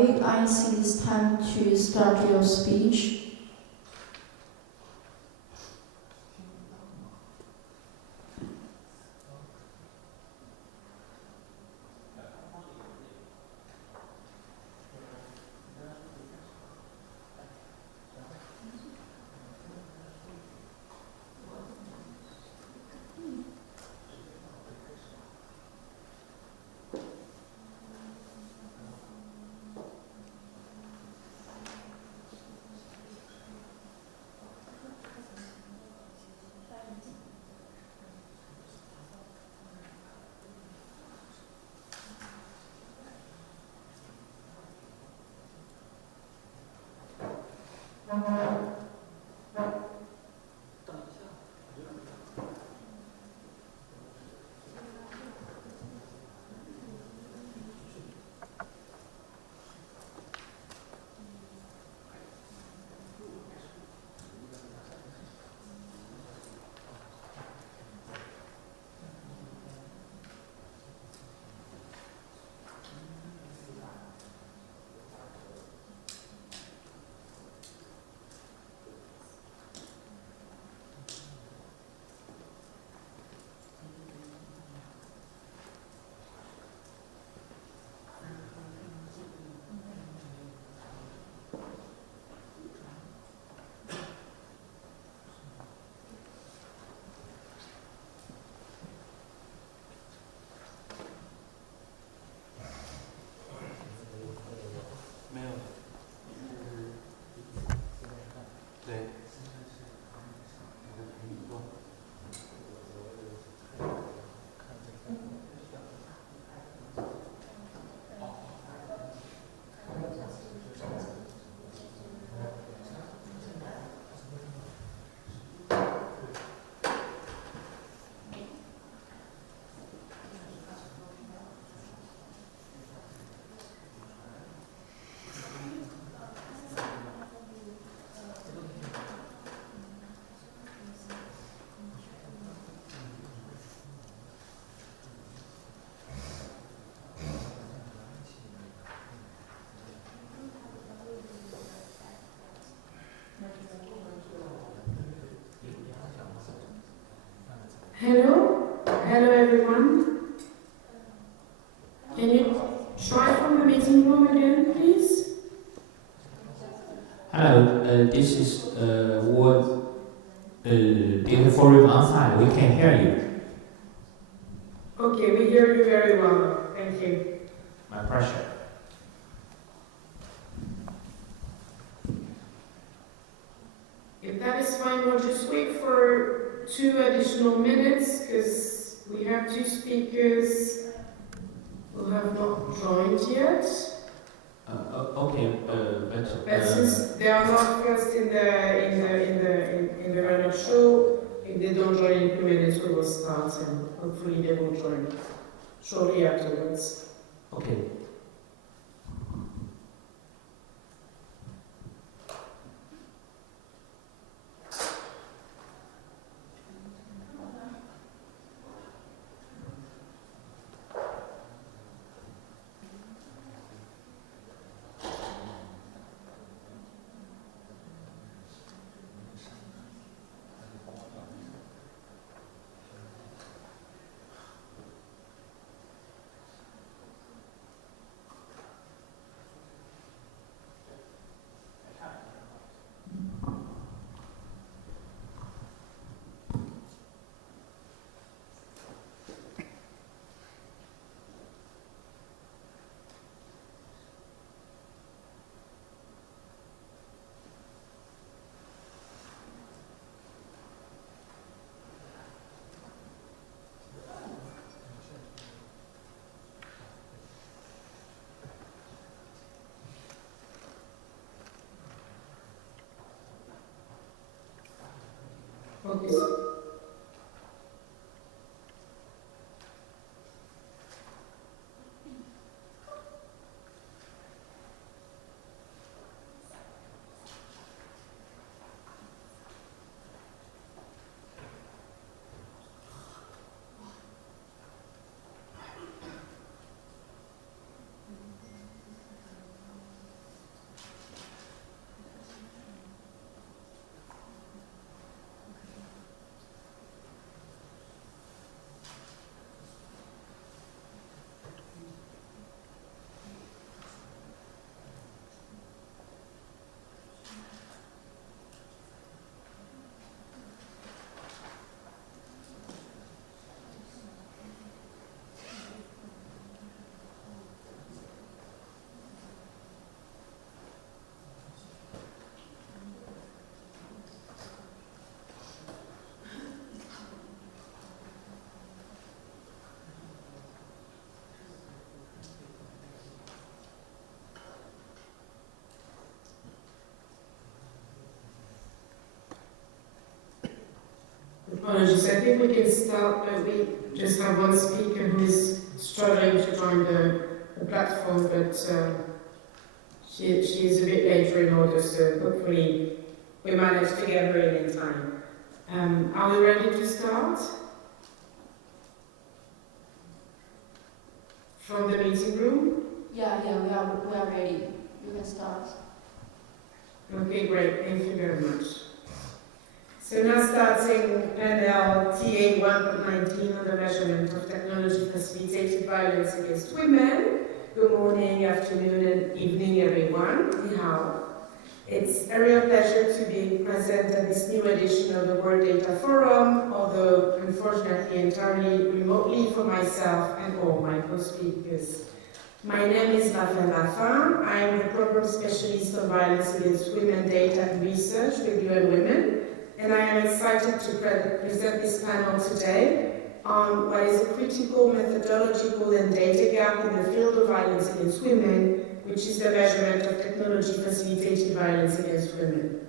Vic, I think it's time to start your speech. Hello? Hello everyone. Can you try from the meeting room again, please? Hello, this is VAWG data forum on site. We can hear you. Okay, we hear you very well. Thank you. My pleasure. If that is fine, we'll just wait for 2 additional minutes because we have 2 speakers who have not joined yet. Okay, But since they are not first in the run-up show, if they don't join in 2 minutes, we will start and hopefully they will join shortly afterwards. Okay. Okay. Apologies, I think we can start, but we just have one speaker who is struggling to join the platform, but she is a bit later in order, so hopefully we manage to get her in time. Are we ready to start? From the meeting room? Yeah, we are ready. You can start. Okay, great. Thank you very much. So now starting panel TA1.19 on the measurement of technology-facilitated violence against women. Good morning, afternoon, and evening, everyone. Ni hao. It's a real pleasure to be present at this new edition of the World Data Forum, although unfortunately entirely remotely for myself and all my co-speakers. My name is Raphael Raffin. I am the Program Specialist on Violence Against Women Data and Research with UN Women, and I am excited to present this panel today on what is a critical methodological and data gap in the field of violence against women, which is the measurement of technology-facilitated violence against women.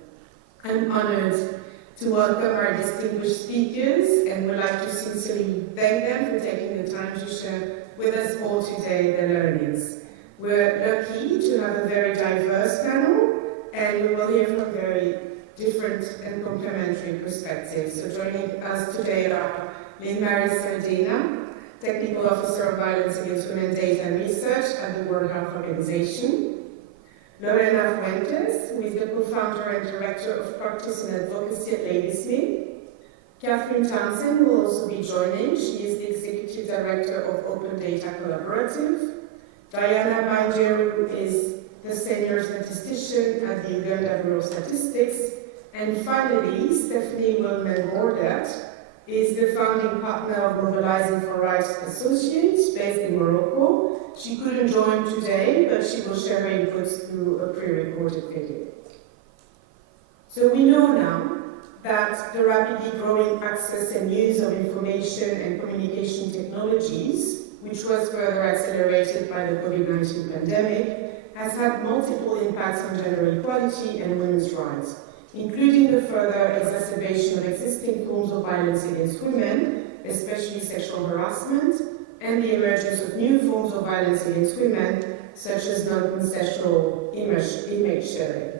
I'm honored to welcome our distinguished speakers and would like to sincerely thank them for taking the time to share with us all today their learnings. We're lucky to have a very diverse panel, and we will hear from very different and complementary perspectives. So joining us today are Lynn-Marie Sardina, Technical Officer of Violence Against Women Data and Research at the World Health Organization; Lorena Fuentes, who is the co-founder and Director of Practice and Advocacy at Ladysmith; Catherine Townsend will also be joining. She is the Executive Director of Open Data Collaborative; Diana Banger, who is the Senior Statistician at the Uganda Bureau of Statistics; and finally, Stephanie Wilman-Bordat is the founding partner of Mobilizing for Rights Associates, based in Morocco. She couldn't join today, but she will share her inputs through a pre-recorded video. So we know now that the rapidly growing access and use of information and communication technologies, which was further accelerated by the COVID-19 pandemic, has had multiple impacts on gender equality and women's rights, including the further exacerbation of existing forms of violence against women, especially sexual harassment, and the emergence of new forms of violence against women, such as non-consensual image sharing.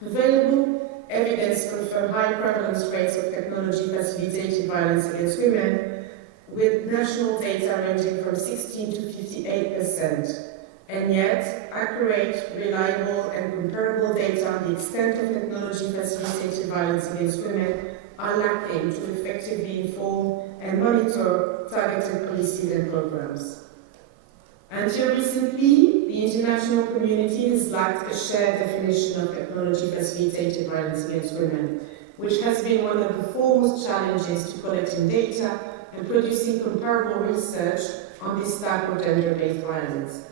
Available evidence confirm high prevalence rates of technology-facilitated violence against women, with national data ranging from 16 to 58%. And yet, accurate, reliable, and comparable data on the extent of technology-facilitated violence against women are lacking to effectively inform and monitor targeted policies and programs. Until recently, the international community has lacked a shared definition of technology-facilitated violence against women, which has been one of the foremost challenges to collecting data and producing comparable research on this type of gender-based violence.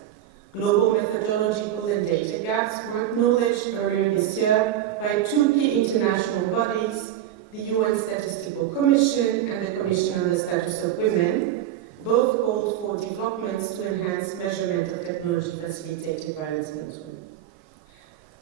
Global methodological and data gaps were acknowledged earlier this year by two key international bodies, the UN Statistical Commission and the Commission on the Status of Women. Both called for developments to enhance measurement of technology-facilitated violence against women.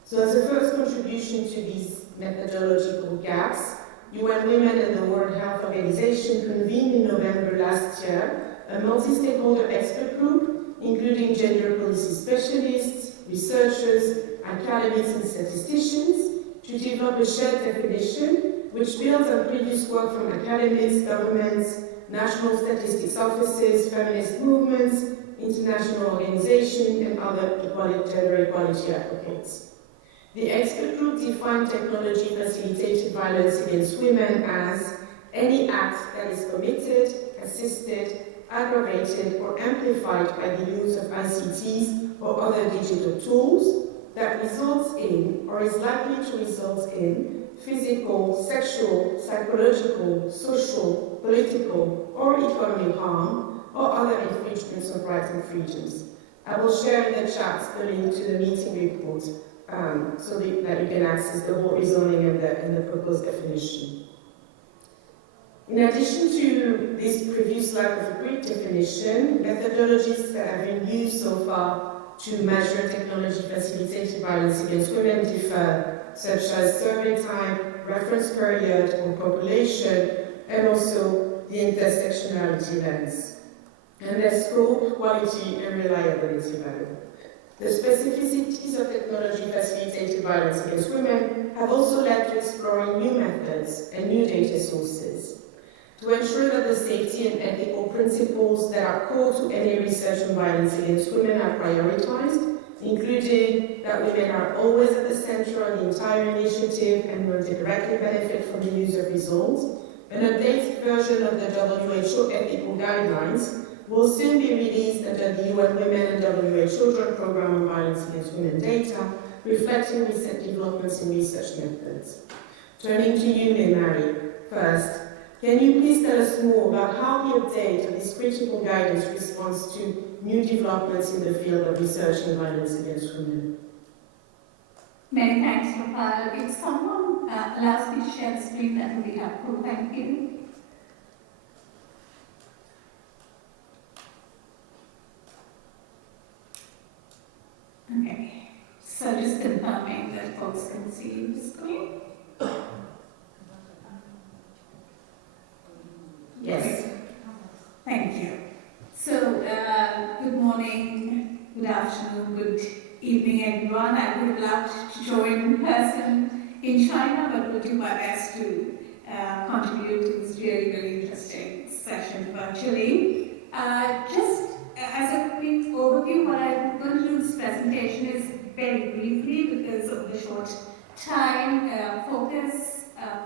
So as a first contribution to these methodological gaps, UN Women and the World Health Organization convened in November last year a multi-stakeholder expert group, including gender policy specialists, researchers, academics, and statisticians, to develop a shared definition which builds on previous work from academics, governments, national statistics offices, feminist movements, international organizations, and other gender equality advocates. The expert group defined technology-facilitated violence against women as any act that is committed, assisted, aggravated, or amplified by the use of ICTs or other digital tools that results in, or is likely to result in, physical, sexual, psychological, social, political, or economic harm, or other infringements of rights and freedoms. I will share in the chat the link to the meeting report so that you can access the whole rezoning and the proposed definition. In addition to this previous lack of a great definition, methodologies that have been used so far to measure technology-facilitated violence against women differ, such as survey time, reference period, or population, and also the intersectionality lens, and their scope, quality, and reliability value. The specificities of technology-facilitated violence against women have also led to exploring new methods and new data sources to ensure that the safety and ethical principles that are core to any research on violence against women are prioritized, including that women are always at the center of the entire initiative and will directly benefit from the use of results. An updated version of the WHO ethical guidelines will soon be released under the UN Women and WHO Joint Programme on Violence Against Women data, reflecting recent developments in research methods. Turning to you, Mary, first, can you please tell us more about how the update of this critical guidance responds to new developments in the field of research on violence against women? Many thanks, Rafael. If someone allows me to share the screen, that would be helpful. Thank you. Okay, so just confirming that folks can see the screen. Yes. Thank you. So, good morning, good afternoon, good evening, everyone. I would have loved to join in person in China, but will do my best to contribute to this really, really interesting session virtually. Just as a quick overview, what I'm going to do in this presentation is very briefly, because of the short time, focus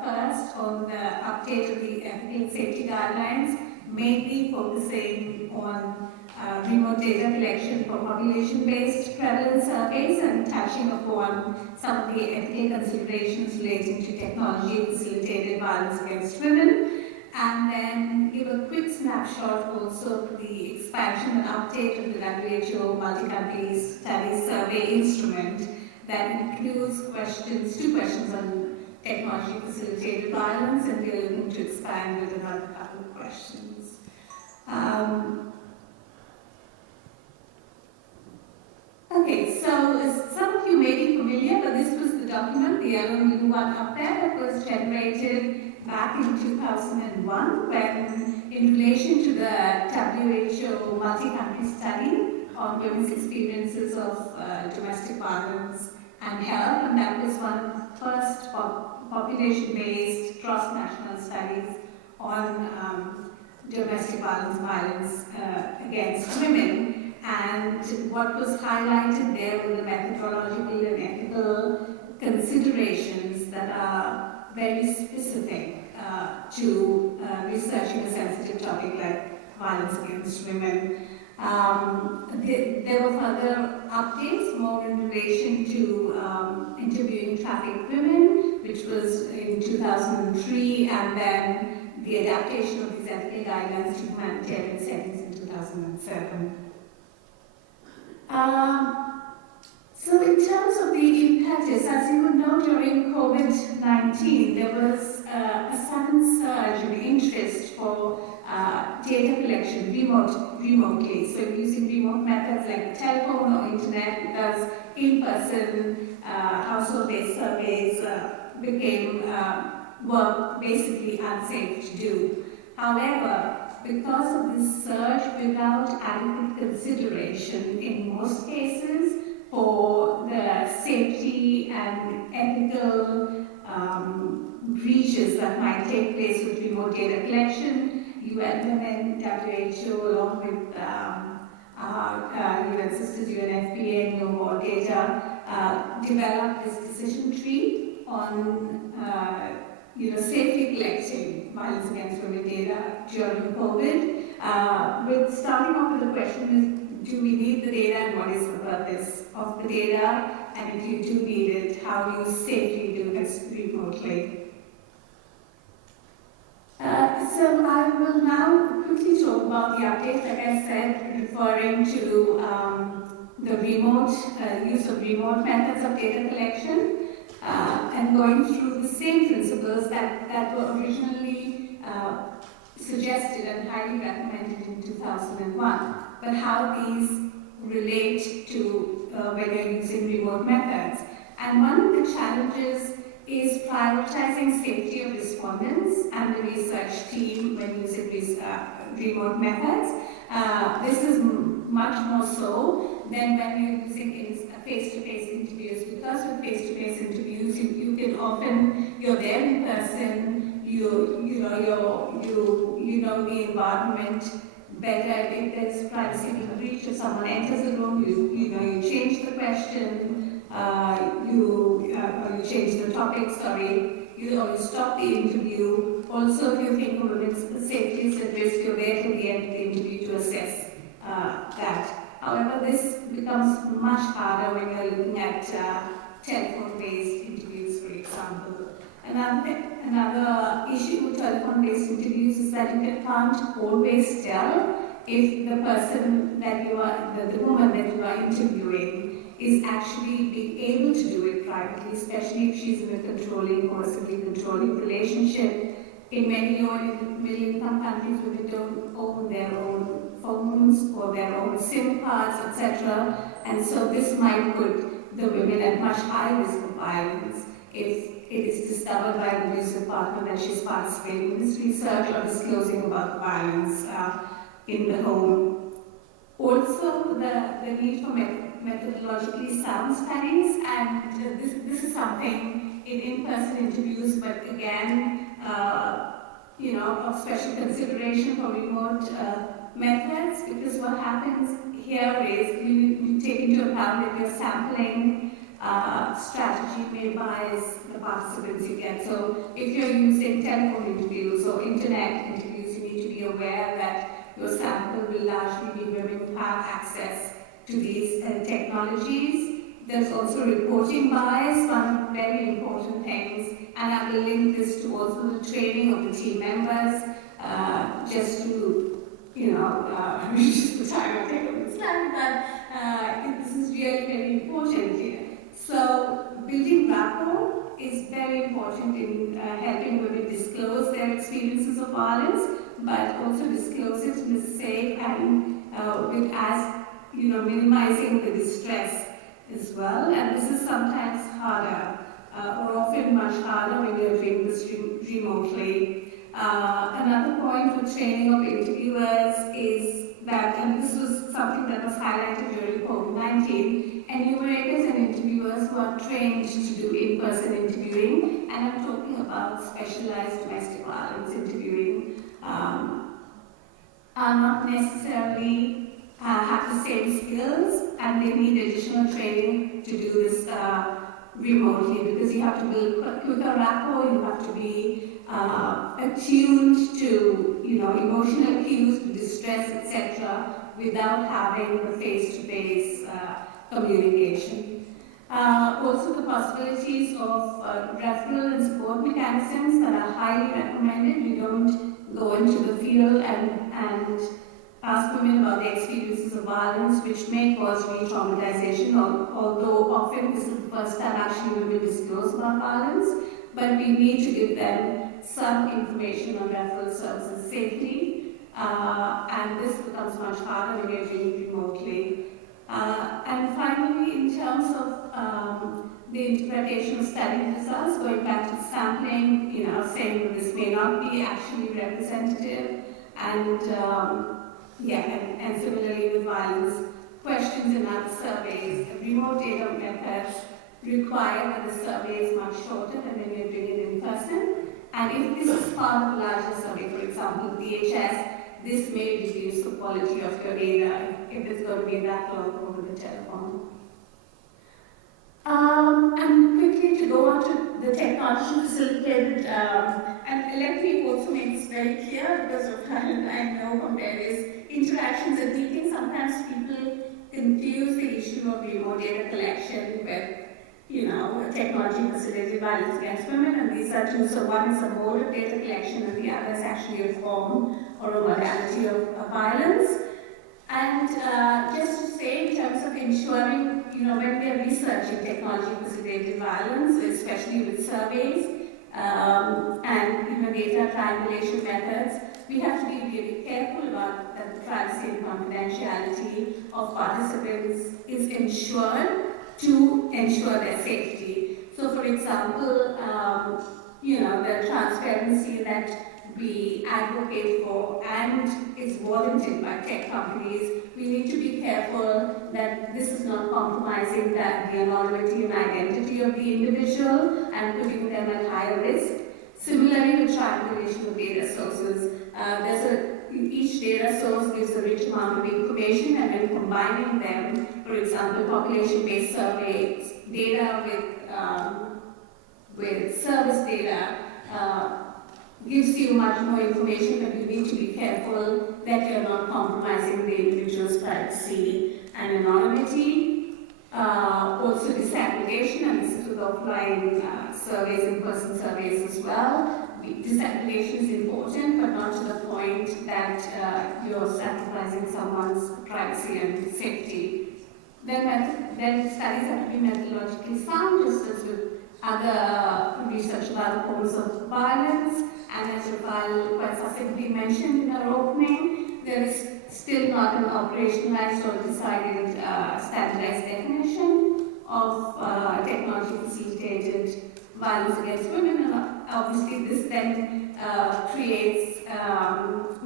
first on the update of the ethical safety guidelines, mainly focusing on remote data collection for population-based prevalence surveys and touching upon some of the ethical considerations relating to technology-facilitated violence against women, and then give a quick snapshot also of the expansion and update of the WHO multi-country studies survey instrument that includes two questions on technology-facilitated violence, and we're looking to expand with another couple of questions. Okay, so as some of you may be familiar, but this was the document, the yellow and blue one up there, that was generated back in 2001, when in relation to the WHO multi-country study on women's experiences of domestic violence and health, and that was one of the first population-based cross-national studies on domestic violence against women. And what was highlighted there were the methodological and ethical considerations that are very specific to researching a sensitive topic like violence against women. There were further updates more in relation to interviewing trafficked women, which was in 2003, and then the adaptation of these ethical guidelines to humanitarian settings in 2007. So in terms of the impetus, as you would know, during COVID-19, there was a sudden surge in interest for data collection remotely. So using remote methods like the telephone or internet, because in-person household-based surveys were basically unsafe to do. However, because of this surge without adequate consideration in most cases for the safety and ethical breaches that might take place with remote data collection, UN Women, WHO, along with our UN sisters, UNFPA, and Global Data, developed this decision tree on safely collecting violence against women data during COVID. With starting off with the question is, do we need the data, and what is the purpose of the data? And if you do need it, how do you safely do this remotely? So I will now quickly talk about the updates, like I said, referring to the remote use of remote methods of data collection. And going through the same principles that were originally suggested and highly recommended in 2001, but how these relate to when you're using remote methods. And one of the challenges is prioritizing safety of respondents and the research team when using these remote methods. This is much more so than when you're using face-to-face interviews, because with face-to-face interviews, you can often, you're there in person, you know the environment better. If there's privacy being breached, if someone enters the room, you change the question, you change the topic, or you stop the interview. Also, if you think of women's safety is at risk, you're there till the end of the interview to assess that. However, this becomes much harder when you're looking at telephone-based interviews, for example. Another issue with telephone-based interviews is that you can't always tell if the person that you are, the woman that you are interviewing is actually being able to do it privately, especially if she's in a controlling, possibly controlling relationship. In many middle-income countries, women don't own their own phones or their own SIM cards, etc. And so this might put the women at much higher risk of violence if it is discovered by the abusive partner that she's participating in this research or disclosing about violence in the home. Also, the need for methodologically sound studies, and this is something in-person interviews, but again, of special consideration for remote methods, because what happens here is you take into account that you're sampling strategy may bias the participants you get. So if you're using telephone interviews or internet interviews, you need to be aware that your sample will largely be women who have access to these technologies. There's also reporting bias, one of the very important things, and I will link this to also the training of the team members, just to, reduce the time I take on the slide, but this is really very important here. So building rapport is very important in helping women disclose their experiences of violence, but also disclose it in a safe and minimizing the distress as well. And this is sometimes harder, or often much harder when you're doing this remotely. Another point with training of interviewers is that, and this was something that was highlighted during COVID-19, enumerators and interviewers who are trained to do in-person interviewing, and I'm talking about specialized domestic violence interviewing, are not necessarily have the same skills, and they need additional training to do this remotely, because you have to build quicker rapport, you have to be attuned to emotional cues, to distress, etc., without having the face-to-face communication. Also, the possibilities of referral and support mechanisms that are highly recommended. We don't go into the field and ask women about their experiences of violence, which may cause re-traumatization, although often this is the first time actually women disclose about violence. But we need to give them some information on referral services safety, and this becomes much harder when you're doing it remotely. And finally, in terms of the interpretation of study results, going back to sampling, saying that this may not be actually representative, and and similarly with violence, questions in other surveys, remote data methods require that the survey is much shorter than when you're doing it in person. And if this is part of a larger survey, for example, DHS, this may reduce the quality of your data if it's going to be that long over the telephone. And quickly to go on to the technology-facilitated, and let me also make this very clear because of time I know from various interactions and meetings, sometimes people confuse the issue of remote data collection with technology-facilitated violence against women, and these are two. So one is a mode of data collection, and the other is actually a form or a modality of violence. And just to say, in terms of ensuring, when we are researching technology-facilitated violence, especially with surveys and data triangulation methods, we have to be really careful about that the privacy and confidentiality of participants is ensured to ensure their safety. So, for example, the transparency that we advocate for and is warranted by tech companies, we need to be careful that this is not compromising the anonymity and identity of the individual and putting them at higher risk. Similarly, with triangulation of data sources, each data source gives a rich amount of information, and when combining them, for example, population-based surveys data with service data, gives you much more information, but you need to be careful that you're not compromising the individual's privacy and anonymity. Also disaggregation, and this is with offline surveys, in-person surveys as well. Disaggregation is important, but not to the point that you're sacrificing someone's privacy and safety. Then studies have to be methodologically sound, just as with other research about forms of violence. And as Rupal quite succinctly mentioned in her opening, there is still not an operationalized or decided standardized definition of technology-facilitated violence against women. And obviously this then creates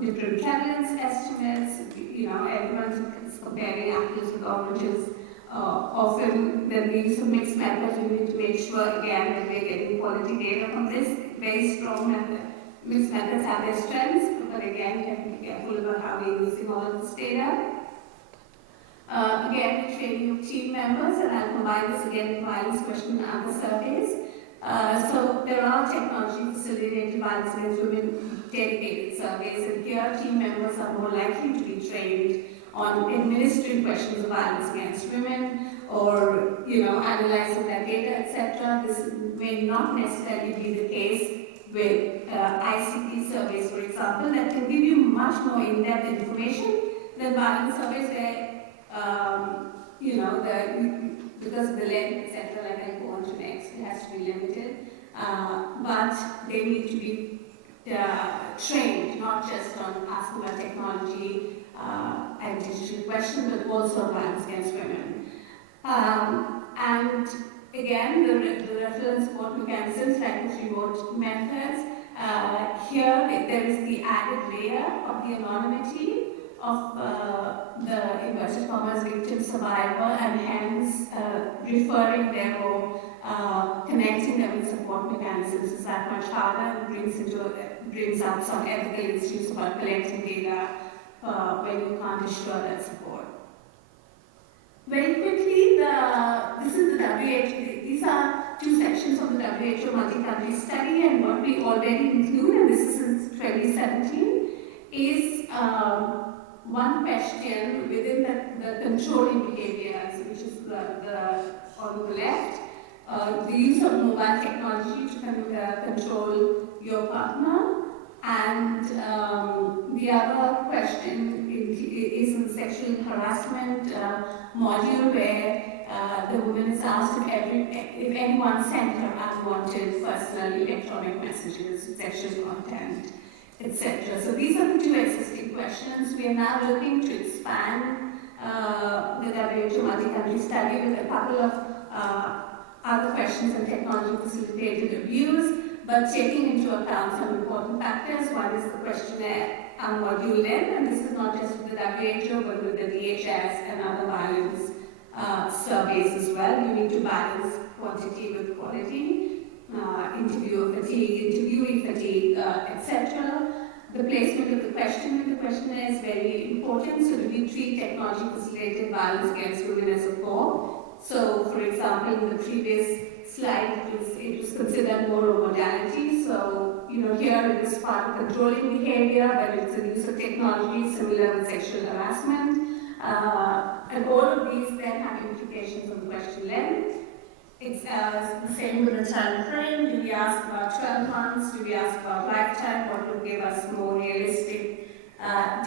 different prevalence estimates. Everyone is comparing apples with oranges. Often then we use a mixed method. We need to make sure again that we're getting quality data from this. Very strong method. Mixed methods have their strengths, but again, you have to be careful about how we're using all of this data. Again, the training of team members, and I'll combine this again with violence question and other surveys. So there are technology-facilitated violence against women dedicated surveys, and here team members are more likely to be trained on administering questions of violence against women, or analyzing that data, etc. This may not necessarily be the case with ICT surveys, for example, that can give you much more in-depth information than violence surveys where, because of the length, etc., like I'll go on to next, it has to be limited. But they need to be trained, not just on asking about technology and digital questions, but also violence against women. And again, the reference support mechanisms like the remote methods, here there is the added layer of the anonymity of the inverted commas victim survivor, and hence referring them or connecting them with support mechanisms is that much harder and brings up some ethical issues about collecting data when you can't assure that support. Very quickly, this is the WHO. These are two sections of the WHO multi-country study, and what we already include, and this is since 2017, is one question within the controlling behaviors, which is on the left, the use of mobile technology to control your partner, and the other question is in the sexual harassment module, where the woman is asked if anyone sent her unwanted personal electronic messages, sexual content, etc. So these are the two existing questions. We are now looking to expand the WHO multi-country study with a couple of other questions on technology-facilitated abuse, but taking into account some important factors. One is the questionnaire and module length, and this is not just with the WHO, but with the DHS and other violence surveys as well. You need to balance quantity with quality, interviewee fatigue, etc. The placement of the question in the questionnaire is very important. So do we treat technology-facilitated violence against women as a core? So, for example, in the previous slide, it was considered more of modality. So, here it is part of controlling behavior, but it's a use of technology similar with sexual harassment. And all of these then have implications on the question length. It's the same with the time frame. Do we ask about 12 months? Do we ask about lifetime? What would give us more realistic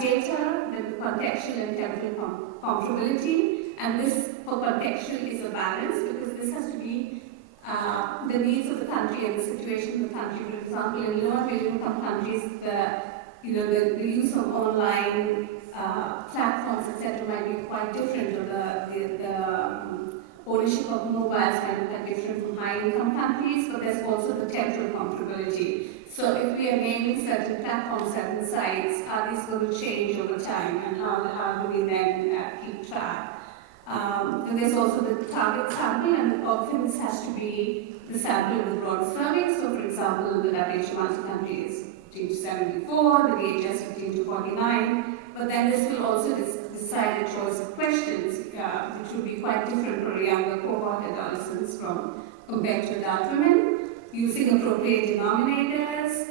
data? Then the contextual and temporal comparability. And this, for contextual, is a balance, because this has to be the needs of the country and the situation of the country. For example, in lower middle-income countries, the use of online platforms, etc., might be quite different, or the ownership of mobiles might be quite different from high-income countries. But there's also the temporal comparability. So if we are naming certain platforms, certain sites, are these going to change over time, and how do we then keep track? And there's also the target sample, and often this has to be the sample of the broad survey. So for example, the WHO multi-country is 15 to 74, the VHS 15 to 49, but then this will also decide a choice of questions, which will be quite different for a younger cohort adolescents compared to adult women, using appropriate denominators.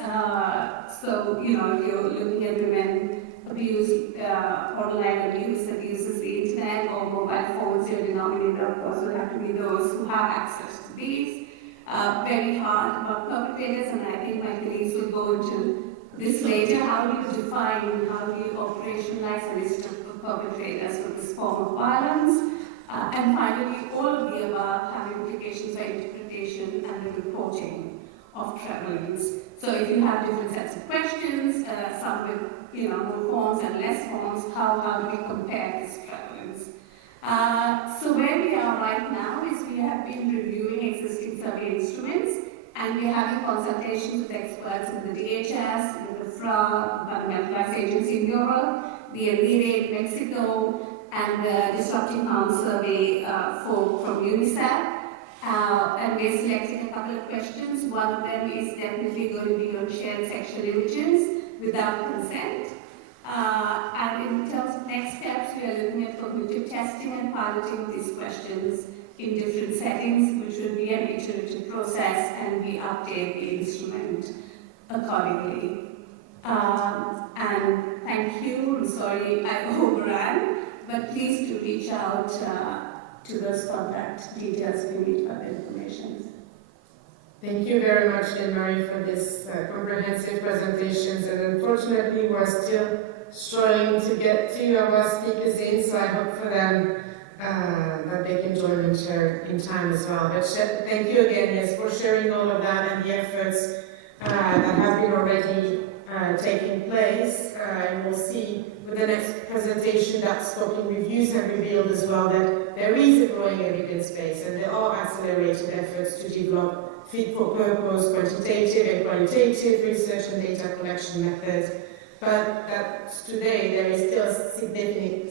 So, you know, if you're looking at women abuse, online abuse that uses the internet or mobile phones, your denominator, of course, will have to be those who have access to these. Very hard about perpetrators, and I think my colleagues will go into this later. How do you define, how do you operationalize the list of perpetrators for this form of violence? And finally, all of the above have implications for interpretation and the reporting of prevalence. So if you have different sets of questions, some with more forms and less forms, how do we compare this prevalence? So where we are right now is we have been reviewing existing survey instruments, and we are having consultations with experts in the DHS, in the FRA, the Fundamental Rights Agency in Europe, the ELIRE in Mexico, and the Disrupting Harm Survey from UNICEF. And we're selecting a couple of questions. One of them is definitely going to be on shared sexual images without consent. And in terms of next steps, we are looking at cognitive testing and piloting these questions in different settings, which will be an iterative process, and we update the instrument accordingly. And thank you. I'm sorry I overran, but please do reach out to those contact details if you need further information. Thank you very much, Anne-Marie, for this comprehensive presentations. And unfortunately, we're still struggling to get to our speakers in, so I hope for them that they can join and share in time as well. But thank you again, yes, for sharing all of that and the efforts that have been already taking place. And we'll see with the next presentation that stalking reviews have revealed as well that there is a growing evidence base, and there are accelerated efforts to develop fit-for-purpose quantitative and qualitative research and data collection methods. But that today there is still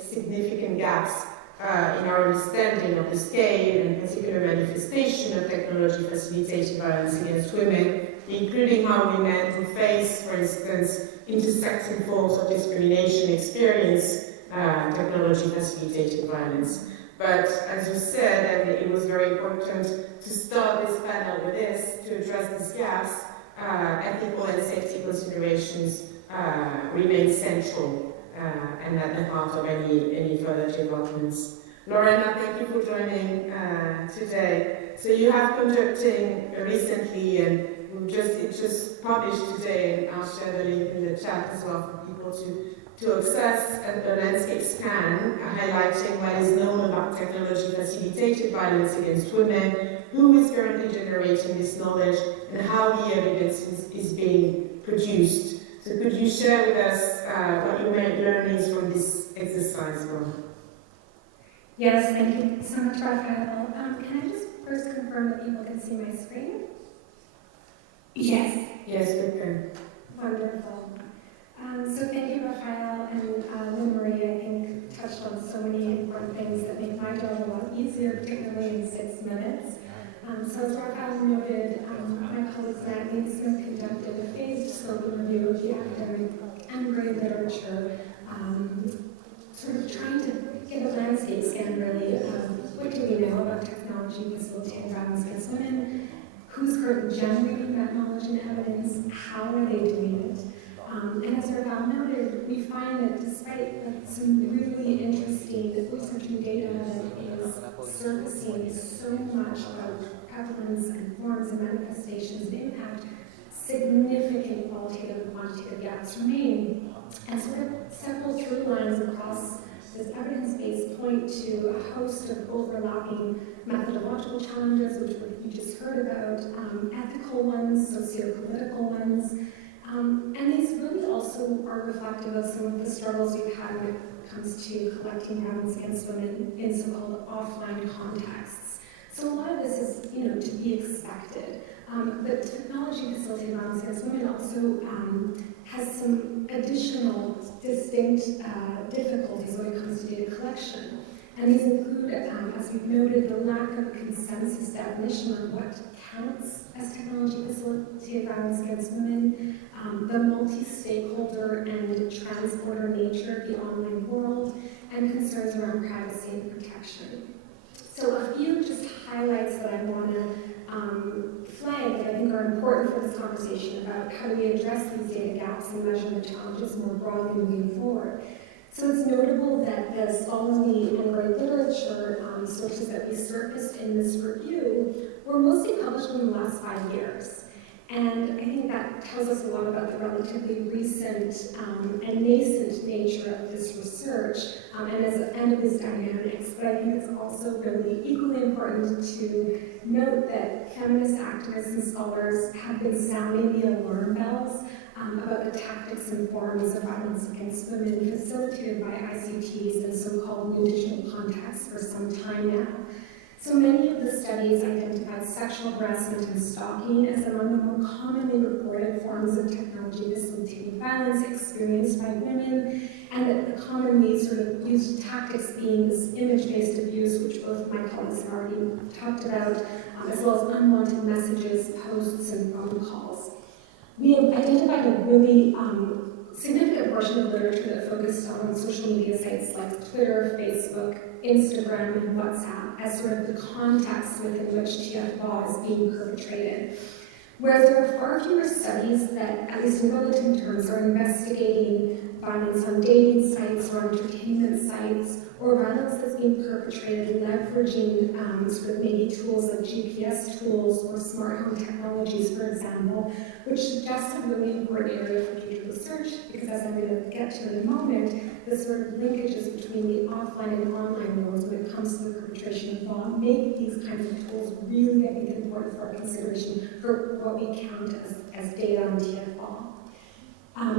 significant gaps in our understanding of the scale and particular manifestation of technology-facilitated violence against women, including how women who face, for instance, intersecting forms of discrimination experience technology-facilitated violence. But as you said, and it was very important to start this panel with this, to address these gaps, ethical and safety considerations remain central and at the heart of any further developments. Lorena, thank you for joining today. So you have conducting recently, and it's just published today, and I'll share the link in the chat as well for people to access a landscape scan highlighting what is known about technology-facilitated violence against women, who is currently generating this knowledge, and how the evidence is being produced. So could you share with us what your main learnings from this exercise were? Yes, thank you so much, Raphael. Can I just first confirm that people can see my screen? Yes. Yes, we can. Wonderful. So thank you, Raphael, and Lynn-Marie, I think, touched on so many important things that make my job a lot easier, particularly in 6 minutes. So as Raphael noted, my colleagues at Ladysmith conducted a phased scope review of the academic and grade literature, sort of trying to give a landscape scan, really, of what do we know about technology-facilitated violence against women, who's currently generating that knowledge and evidence, how are they doing it? And as Raphael noted, we find that despite some really interesting research and data that is surfacing so much about prevalence and forms and manifestations of impact, significant qualitative and quantitative gaps remain. And sort of several through lines across this evidence base point to a host of overlapping methodological challenges, which you just heard about, ethical ones, socio-political ones, and these really also are reflective of some of the struggles we've had when it comes to collecting violence against women in so-called offline contexts. So a lot of this is, to be expected. But technology-facilitated violence against women also has some additional distinct difficulties when it comes to data collection. And these include, as we've noted, the lack of consensus definition of what counts as technology-facilitated violence against women, the multi-stakeholder and trans-border nature of the online world, and concerns around privacy and protection. So a few just highlights that I want to flag that I think are important for this conversation about how do we address these data gaps and measure the challenges more broadly moving forward. So it's notable that the scholarly and great literature sources that we surfaced in this review were mostly published in the last 5 years. And I think that tells us a lot about the relatively recent and nascent nature of this research and of these dynamics. But I think it's also really equally important to note that feminist activists and scholars have been sounding the alarm bells about the tactics and forms of violence against women facilitated by ICTs and so-called new digital contexts for some time now. So many of the studies identified sexual harassment and stalking as among the more commonly reported forms of technology-facilitated violence experienced by women, and that the commonly sort of used tactics being this image-based abuse, which both my colleagues have already talked about, as well as unwanted messages, posts, and phone calls. We have identified a really significant portion of literature that focused on social media sites like Twitter, Facebook, Instagram, and WhatsApp as sort of the context within which TF-VAWG is being perpetrated. Whereas there are far fewer studies that, at least in relative terms, are investigating violence on dating sites or entertainment sites, or violence that's being perpetrated leveraging sort of maybe tools like GPS tools or smart home technologies, for example, which suggests a really important area for future research, because as I'm going to get to in a moment, the sort of linkages between the offline and online worlds when it comes to the perpetration of VAWG make these kinds of tools really, I think, important for our consideration for what we count as data on TF-VAWG.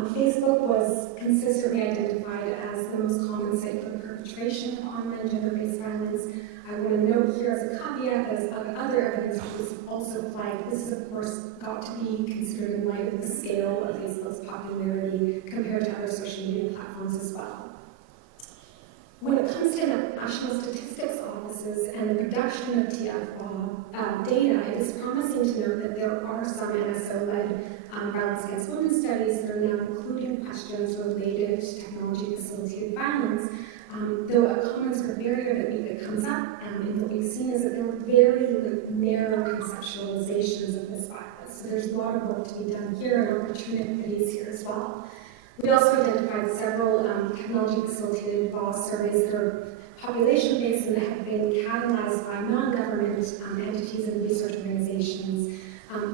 Facebook was consistently identified as the most common site for the perpetration of online gender-based violence. I want to note here as a caveat that other evidence was also flagged. This is, of course, got to be considered in light of the scale of Facebook's popularity compared to other social media platforms as well. When it comes to national statistics offices and the production of TF-VAWG data, it is promising to note that there are some NSO-led violence against women studies that are now including questions related to technology-facilitated violence, though a common sort of barrier that comes up in what we've seen is that there are very narrow conceptualizations of this violence. So there's a lot of work to be done here and opportunities here as well. We also identified several technology-facilitated VAWG surveys that are population-based and that have been catalyzed by non-government entities and research organizations.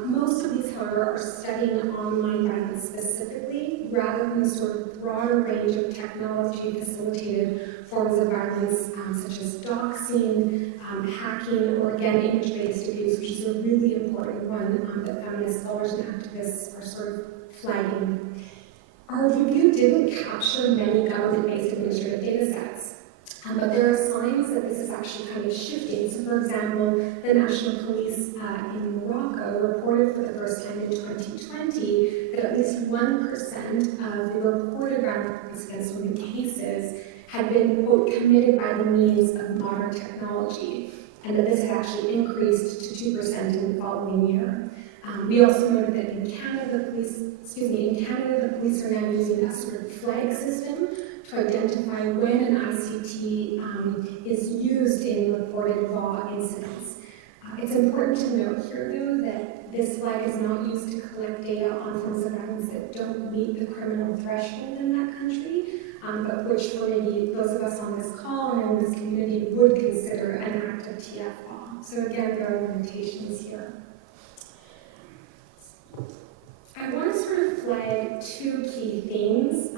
Most of these, however, are studying online violence specifically, rather than the sort of broader range of technology-facilitated forms of violence, such as doxing, hacking, or again, image-based abuse, which is a really important one that feminist scholars and activists are sort of flagging. Our review didn't capture many government-based administrative data sets, but there are signs that this is actually kind of shifting. So, for example, the National Police in Morocco reported for the first time in 2020 that at least 1% of the reported violence against women cases had been, quote, committed by the means of modern technology, and that this had actually increased to 2% in the following year. We also noted that in Canada, the police are now using a sort of flag system to identify when an ICT is used in reported VAWG incidents. It's important to note here, though, that this flag is not used to collect data on forms of violence that don't meet the criminal threshold in that country, but which for maybe those of us on this call and in this community would consider an act of TF-VAWG. So again, there are limitations here. I want to sort of flag two key themes.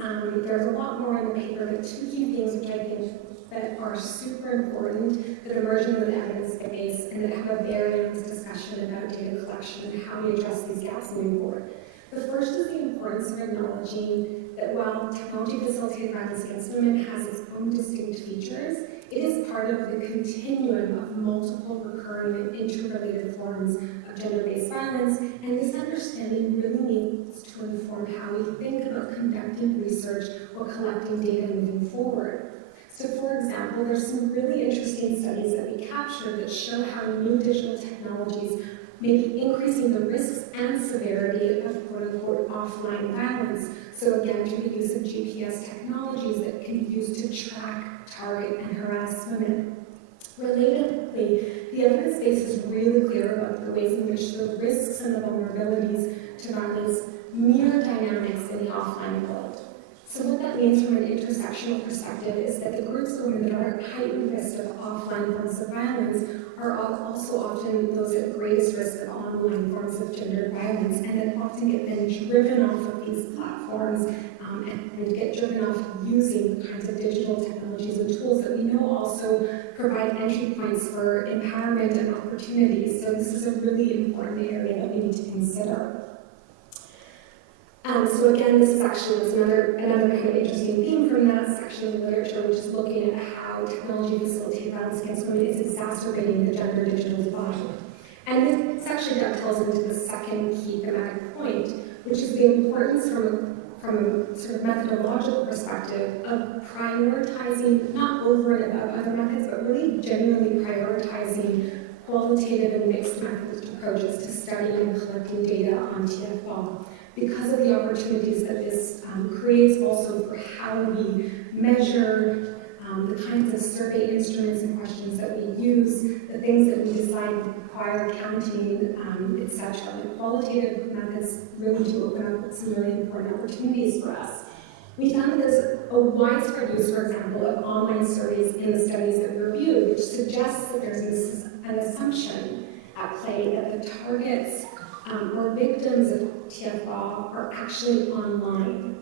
There's a lot more in the paper, but two key themes which I think that are super important that emerge in the evidence base and that have a bearing on this discussion about data collection and how we address these gaps moving forward. The first is the importance of acknowledging that while technology-facilitated violence against women has its own distinct features, It is part of the continuum of multiple recurring and interrelated forms of gender-based violence, and this understanding really needs to inform how we think about conducting research or collecting data moving forward. So for example, there's some really interesting studies that we captured that show how new digital technologies may be increasing the risks and severity of quote-unquote offline violence. So again, through the use of GPS technologies that can be used to track, target, and harass women. Relatedly, the evidence base is really clear about the ways in which the risks and the vulnerabilities to violence mirror dynamics in the offline world. So what that means from an intersectional perspective is that the groups of women that are at heightened risk of offline forms of violence are also often those at greatest risk of online forms of gendered violence, and that often get then driven off of these platforms and get driven off using the kinds of digital technologies and tools that we know also provide entry points for empowerment and opportunities. So this is a really important area that we need to consider. So again, this is actually another kind of interesting theme from that section of the literature, which is looking at how technology-facilitated violence against women is exacerbating the gender-digital divide. And this actually dovetails into the second key thematic point, which is the importance from a sort of methodological perspective of prioritizing, not over and above other methods, but really genuinely prioritizing qualitative and mixed methods approaches to studying and collecting data on TFL, because of the opportunities that this creates also for how we measure the kinds of survey instruments and questions that we use, the things that we decide require counting, etc. The qualitative methods really do open up some really important opportunities for us. We found that there's a widespread use, for example, of online surveys in the studies that we reviewed, which suggests that there's an assumption at play that the targets or victims of TFL are actually online.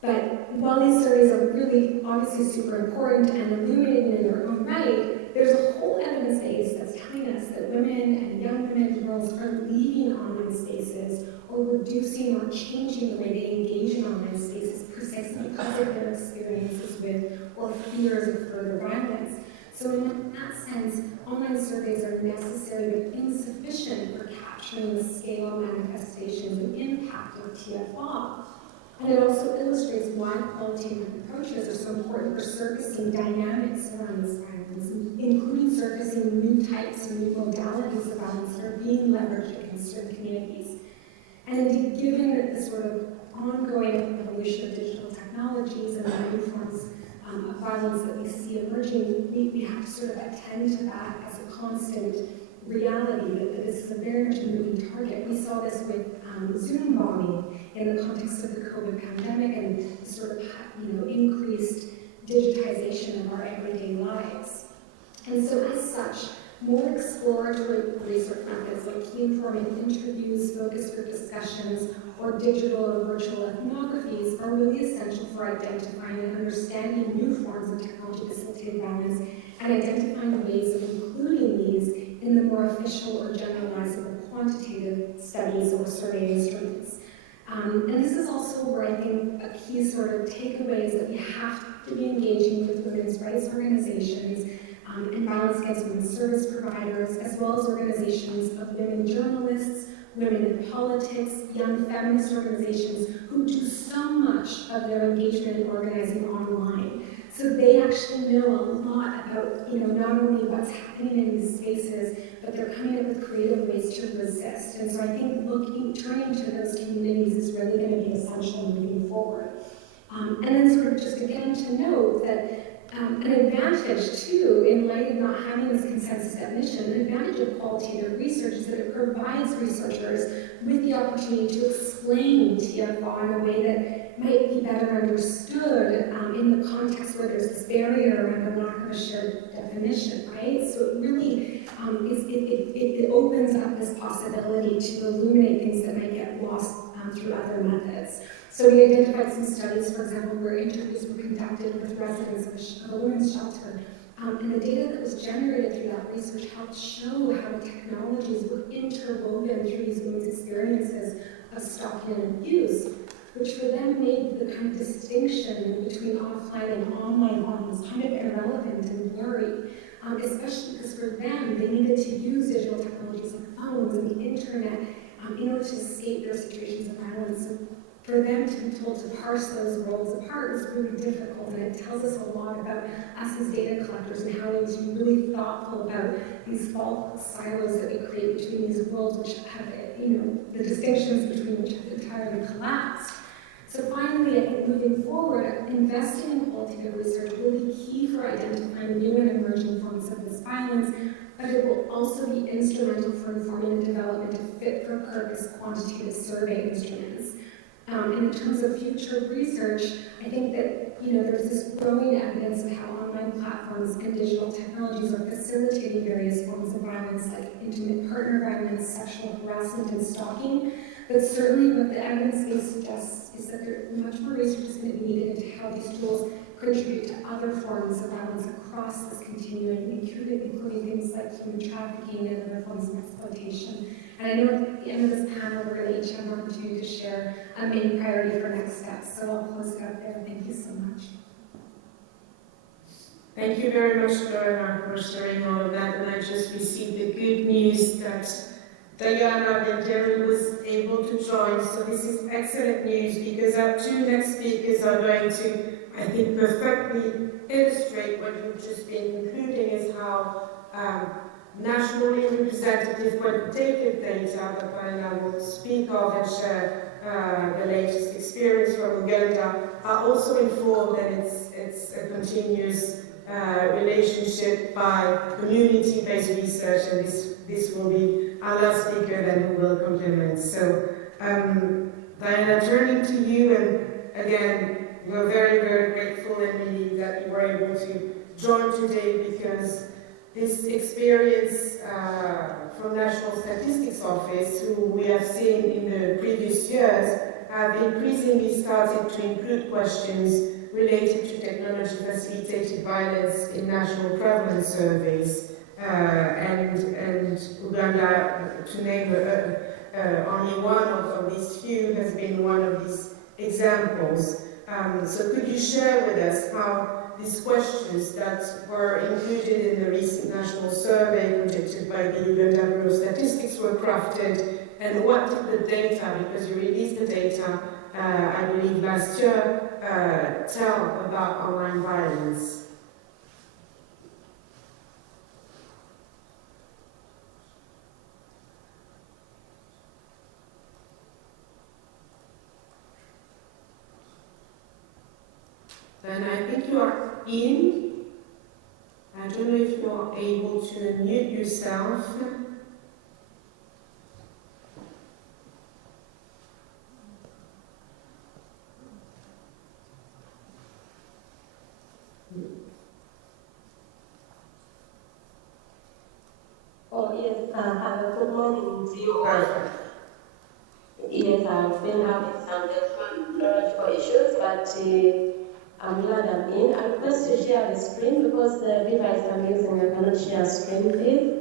But while these surveys are really obviously super important and illuminating in their own right, there's a whole evidence base that's telling us that women and young women and girls are leaving online spaces or reducing or changing the way they engage in online spaces precisely because of their experiences with or fears of further violence. So in that sense, online surveys are necessary but insufficient for capturing the scale, manifestations, and impact of TFL. And it also illustrates why qualitative approaches are so important for surfacing dynamics around this violence, including surfacing new types and new modalities of violence that are being leveraged against certain communities. And indeed, given the sort of ongoing evolution of digital technologies and the new forms of violence that we see emerging, we have to sort of attend to that as a constant reality, that this is a very much a moving target. We saw this with Zoom bombing in the context of the COVID pandemic and the sort of increased digitization of our everyday lives. And so as such, more exploratory research methods like key-informing interviews, focus group discussions, or digital or virtual ethnographies are really essential for identifying and understanding new forms of technology-facilitated violence and identifying ways of including these in the more official or generalizable quantitative studies or survey instruments. And this is also where I think a key sort of takeaway is that we have to be engaging with women's rights organizations and violence against women service providers, as well as organizations of women journalists, women in politics, young feminist organizations who do so much of their engagement and organizing online. So they actually know a lot about, not only what's happening in these spaces, but they're coming up with creative ways to resist. And so I think turning to those communities is really going to be essential moving forward. And then sort of just again to note that an advantage, too, in light of not having this consensus definition, an advantage of qualitative research is that it provides researchers with the opportunity to explain TFL in a way that might be better understood in the context where there's this barrier around the lack of a shared definition, right? So it really it opens up this possibility to illuminate things that might get lost through other methods. So we identified some studies, for example, where interviews were conducted with residents of a women's shelter. And the data that was generated through that research helped show how technologies were interwoven through these women's experiences of stalking and abuse. which for them made the kind of distinction between offline and online violence kind of irrelevant and blurry, especially because for them, they needed to use digital technologies like phones and the internet in order to escape their situations of violence. So for them to be told to parse those roles apart was really difficult, and it tells us a lot about us as data collectors and how we need to be really thoughtful about these false silos that we create between these worlds, which have, the distinctions between which have entirely collapsed. So finally, I think moving forward, investing in qualitative research will be key for identifying new and emerging forms of this violence, but it will also be instrumental for informing the development of fit-for-purpose quantitative survey instruments. And in terms of future research, I think that there's this growing evidence of how online platforms and digital technologies are facilitating various forms of violence, like intimate partner violence, sexual harassment, and stalking. But certainly what the evidence base suggests is that much more research is going to be needed into how these tools contribute to other forms of violence across this continuum, including things like human trafficking and other forms of exploitation. And I know at the end of this panel, we're going to each have an opportunity to share a main priority for next steps. So I'll close it out there. Thank you so much. Thank you very much, Diana, for sharing all of that. And I just received the good news that Diana and Jerry was able to join. So this is excellent news, because our two next speakers are going to, I think, perfectly illustrate what you've just been including, is how nationally representative quantitative data that Diana will speak of and share the latest experience from Uganda are also informed, and it's a continuous relationship by community-based research, and this will be our last speaker then who will complement. So Diana, turning to you, and again, we're very, very grateful and relieved that you were able to join today, because this experience from National Statistics Office, who we have seen in the previous years, have increasingly started to include questions related to technology-facilitated violence in national prevalence surveys. And Uganda, to name only one of these few, has been one of these examples. So could you share with us how these questions that were included in the recent national survey conducted by the Uganda Bureau of Statistics were crafted, and what did the data, because you released the data, I believe last year, tell about online violence? Then I think you are in. I don't know if you are able to unmute yourself. Oh, yes, good morning to you all. Yes, I've been having some technological issues, but I'm glad I'm in. I request to share the screen because the device I'm using, I cannot share screen, please.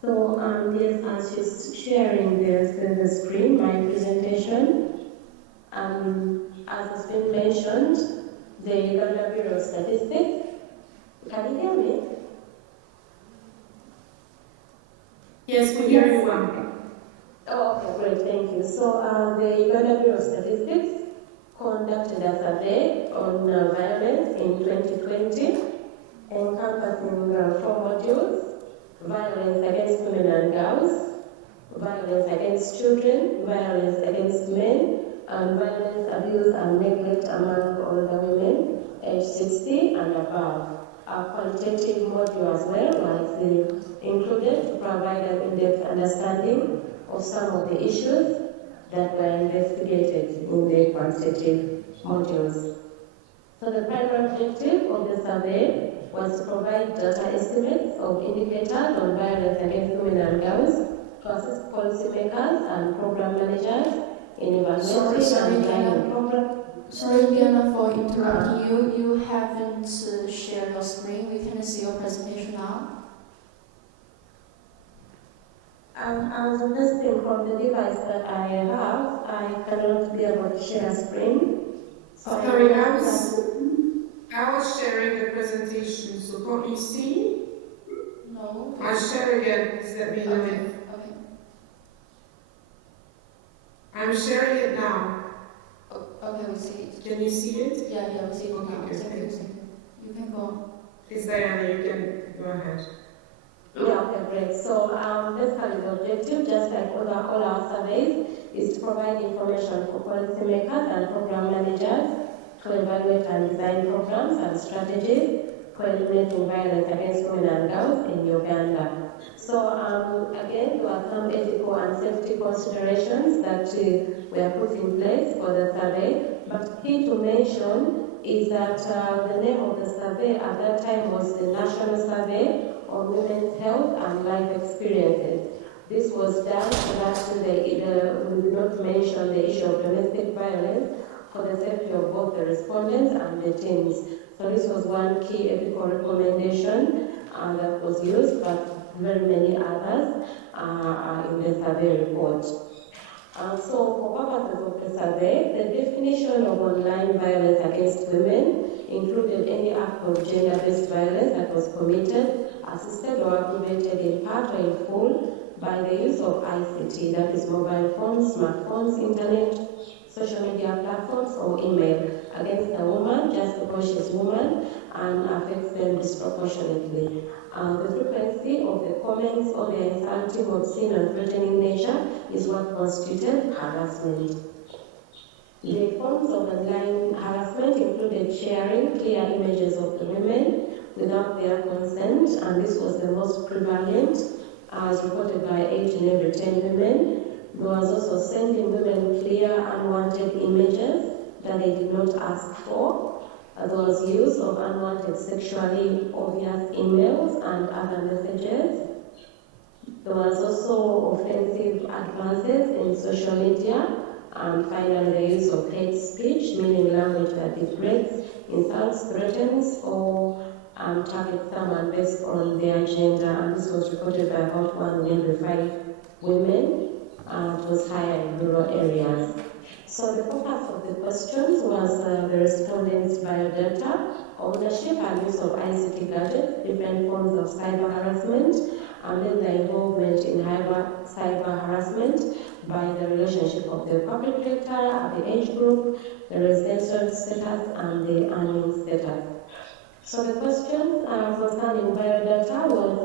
So, yes, as she's sharing the screen, my presentation, as has been mentioned, the Uganda Bureau of Statistics. Can you hear me? Yes, we hear you well. Oh, okay, great, thank you. So, the Uganda Bureau of Statistics conducted a survey on violence in 2020, encompassing 4 modules: violence against women and girls, violence against children, violence against men, and violence, abuse, and neglect among older women aged 60 and above. A qualitative module as well was included to provide an in-depth understanding of some of the issues that were investigated in the quantitative modules. So the primary objective of the survey was to provide data estimates of indicators on violence against women and girls, to assist policymakers and program managers in evaluating Sorry, and Diana. guiding program. Sorry, Diana, for interrupting you. You haven't shared your screen. We can see your presentation now. I was testing from the device that I have. I cannot be able to share screen. Sorry, I was sharing the presentation, so can't you see? No. I'll share again, please let me know Okay. if. Okay. I'm sharing it now. Okay, we see it. Can you see it? Yeah, we see it Okay, now. good, Thank you. You can go on. Please, Diana, you can go ahead. Yeah, okay, great. So basically the objective, just like all our surveys, is to provide information for policymakers and program managers to evaluate and design programs and strategies for eliminating violence against women and girls in Uganda. So again, there are some ethical and safety considerations that were put in place for the survey, but key to mention is that the name of the survey at that time was the National Survey on Women's Health and Life Experiences. This was done so that we did not mention the issue of domestic violence for the safety of both the respondents and the teams. So this was one key ethical recommendation that was used, but very many others are in the survey report. So for purposes of the survey, the definition of online violence against women included any act of gender-based violence that was committed, assisted or aggravated in part or in full by the use of ICT, that is mobile phones, smartphones, internet, social media platforms or email against a woman just because she's a woman and affects them disproportionately. The frequency of the comments or the insulting, obscene and threatening nature is what constituted harassment. The forms of online harassment included sharing clear images of the women without their consent, and this was the most prevalent, as reported by 8 in every 10 women. There was also sending women clear unwanted images that they did not ask for. There was use of unwanted sexually obvious emails and other messages. There was also offensive advances in social media, and finally the use of hate speech, meaning language that degrades, insults, threatens, or targets someone based on their gender, and this was reported by about 1 in every 5 women. It was higher in rural areas. So the focus of the questions was the respondents' biodata, ownership and use of ICT gadgets, different forms of cyber harassment, and then the involvement in cyber harassment by the relationship of the perpetrator, the age group, the residential status, and the earning status. So the questions concerning biodata was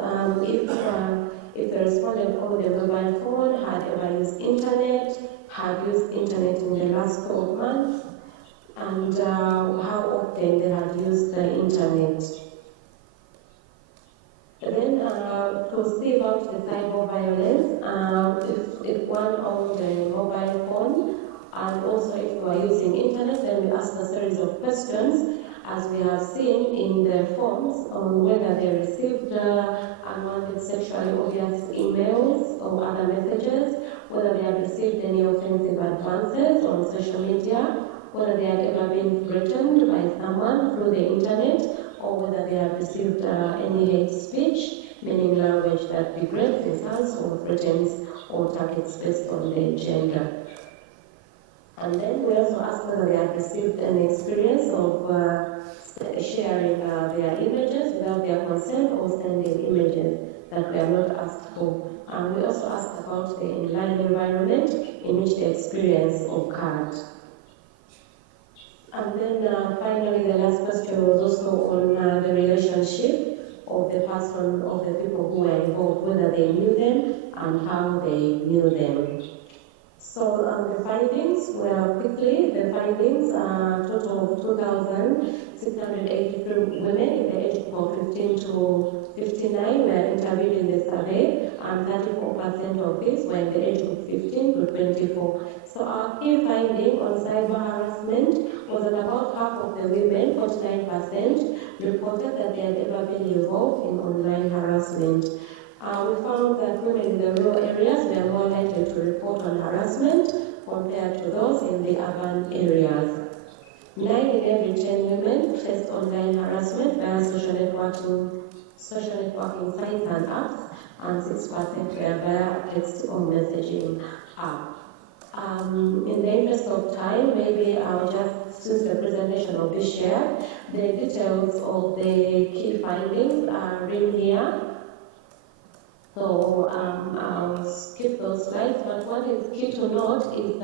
if the respondent owned a mobile phone, had ever used internet, had used internet in the last 12 months, and how often they had used the internet. Then to see about the cyber violence, if one owned a mobile phone, and also if you are using internet, then we ask a series of questions, as we have seen in the forms, on whether they received unwanted sexually obvious emails or other messages, whether they had received any offensive advances on social media, whether they had ever been threatened by someone through the internet, or whether they had received any hate speech, meaning language that degrades, insults, or threatens or targets based on their gender. And then we also asked whether they had received any experience of sharing their images without their consent or sending images that were not asked for. And we also asked about the online environment in which the experience occurred. And then finally, the last question was also on the relationship of the person, of the people who were involved, whether they knew them and how they knew them. So the findings were quickly, the findings total of 2,683 women in the age group of 15 to 59 were interviewed in the survey, and 34% of these were in the age group 15 to 24. So our key finding on cyber harassment was that about half of the women, 49%, reported that they had ever been involved in online harassment. We found that women in the rural areas were more likely to report on harassment compared to those in the urban areas. 9 in every 10 women face online harassment via social networking sites and apps, and 6% were via text or messaging app. In the interest of time, maybe I'll just, since the presentation will be shared, the details of the key findings are in here. So I'll skip those slides, but what is key to note is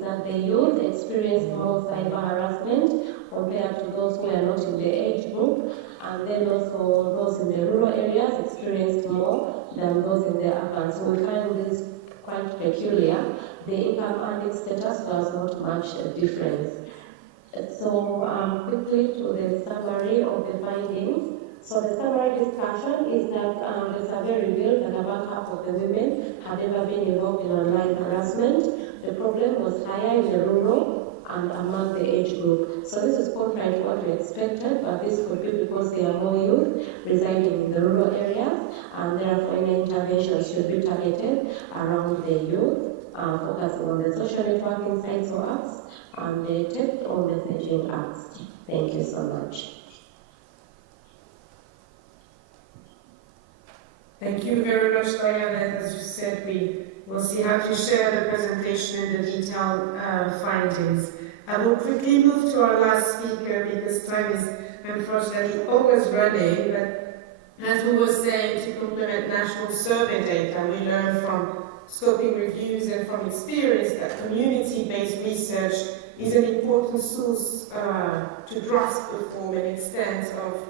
that the youth experience more cyber harassment compared to those who are not in the age group, and then also those in the rural areas experienced more than those in the urban. So we find this quite peculiar. The income earning status does not match a difference. So quickly to the summary of the findings. So the summary discussion is that the survey revealed that about half of the women had ever been involved in online harassment. The problem was higher in the rural and among the age group. So this is contrary to what we expected, but this could be because there are more youth residing in the rural areas, and therefore any intervention should be targeted around the youth, focusing on the social networking sites or apps and the text or messaging apps. Thank you so much. Thank you very much, Diana. As you said, we will see how to share the presentation and the detailed findings. I will quickly move to our last speaker because time is unfortunately always running, but as we were saying, to complement national survey data, we learn from scoping reviews and from experience that community-based research is an important source to grasp the form and extent of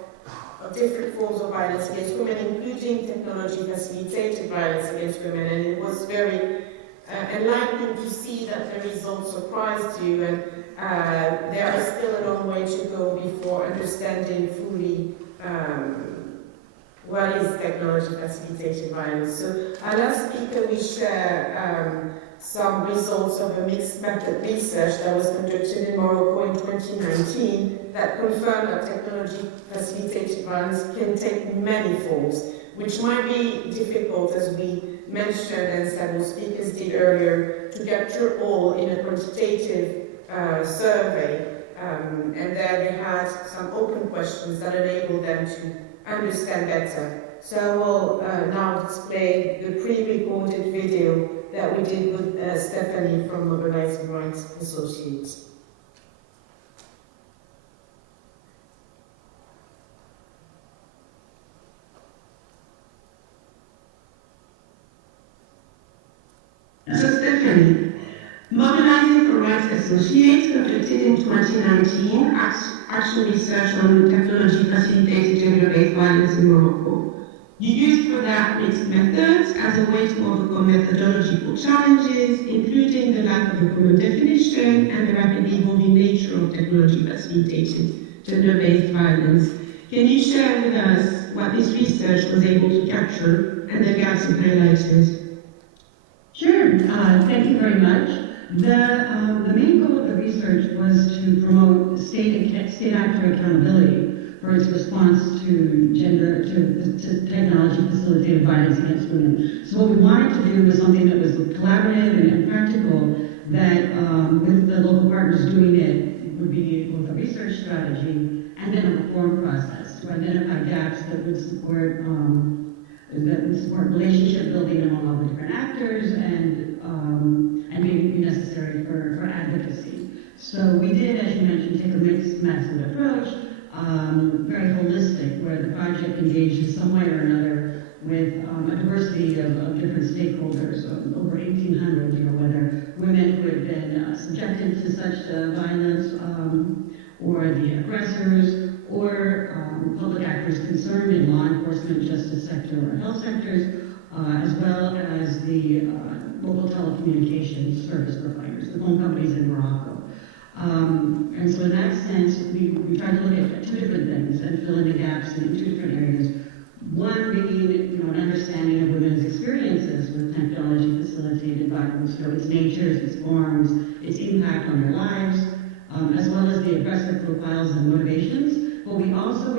different forms of violence against women, including technology-facilitated violence against women. And it was very enlightening to see that the results surprised you, and there is still a long way to go before understanding fully what is technology-facilitated violence. So our last speaker will share some results of a mixed method research that was conducted in Morocco in 2019 that confirmed that technology-facilitated violence can take many forms, which might be difficult, as we mentioned and several speakers did earlier, to capture all in a quantitative survey. And there they had some open questions that enabled them to understand better. So I will now display the pre-recorded video that we did with Stephanie from Organiser Associates. So Stephanie, Mobilizing for Rights Associates conducted in 2019 action research on technology-facilitated gender-based violence in Morocco. You used for that mixed methods as a way to overcome methodological challenges, including the lack of a common definition and the rapidly evolving nature of technology-facilitated gender-based violence. Can you share with us what this research was able to capture and the gaps it highlighted? Sure. Thank you very much. The main goal of the research was to promote state actor accountability for its response to technology-facilitated violence against women. So what we wanted to do was something that was collaborative and practical, that with the local partners doing it would be both a research strategy and then a reform process to identify gaps that would support relationship building among all the different actors and be necessary for advocacy. So we did, as you mentioned, take a mixed method approach, very holistic, where the project engaged in some way or another with a diversity of different stakeholders, over 1,800, whether women who had been subjected to such violence, or the aggressors, or public actors concerned in law enforcement, justice sector, or health sectors, as well as the local telecommunications service providers, the phone companies in Morocco. And so in that sense, we tried to look at two different things and fill in the gaps in two different areas. One being, an understanding of women's experiences with technology-facilitated violence, its natures, its forms, its impact on their lives, as well as the aggressive profiles and motivations. But we also,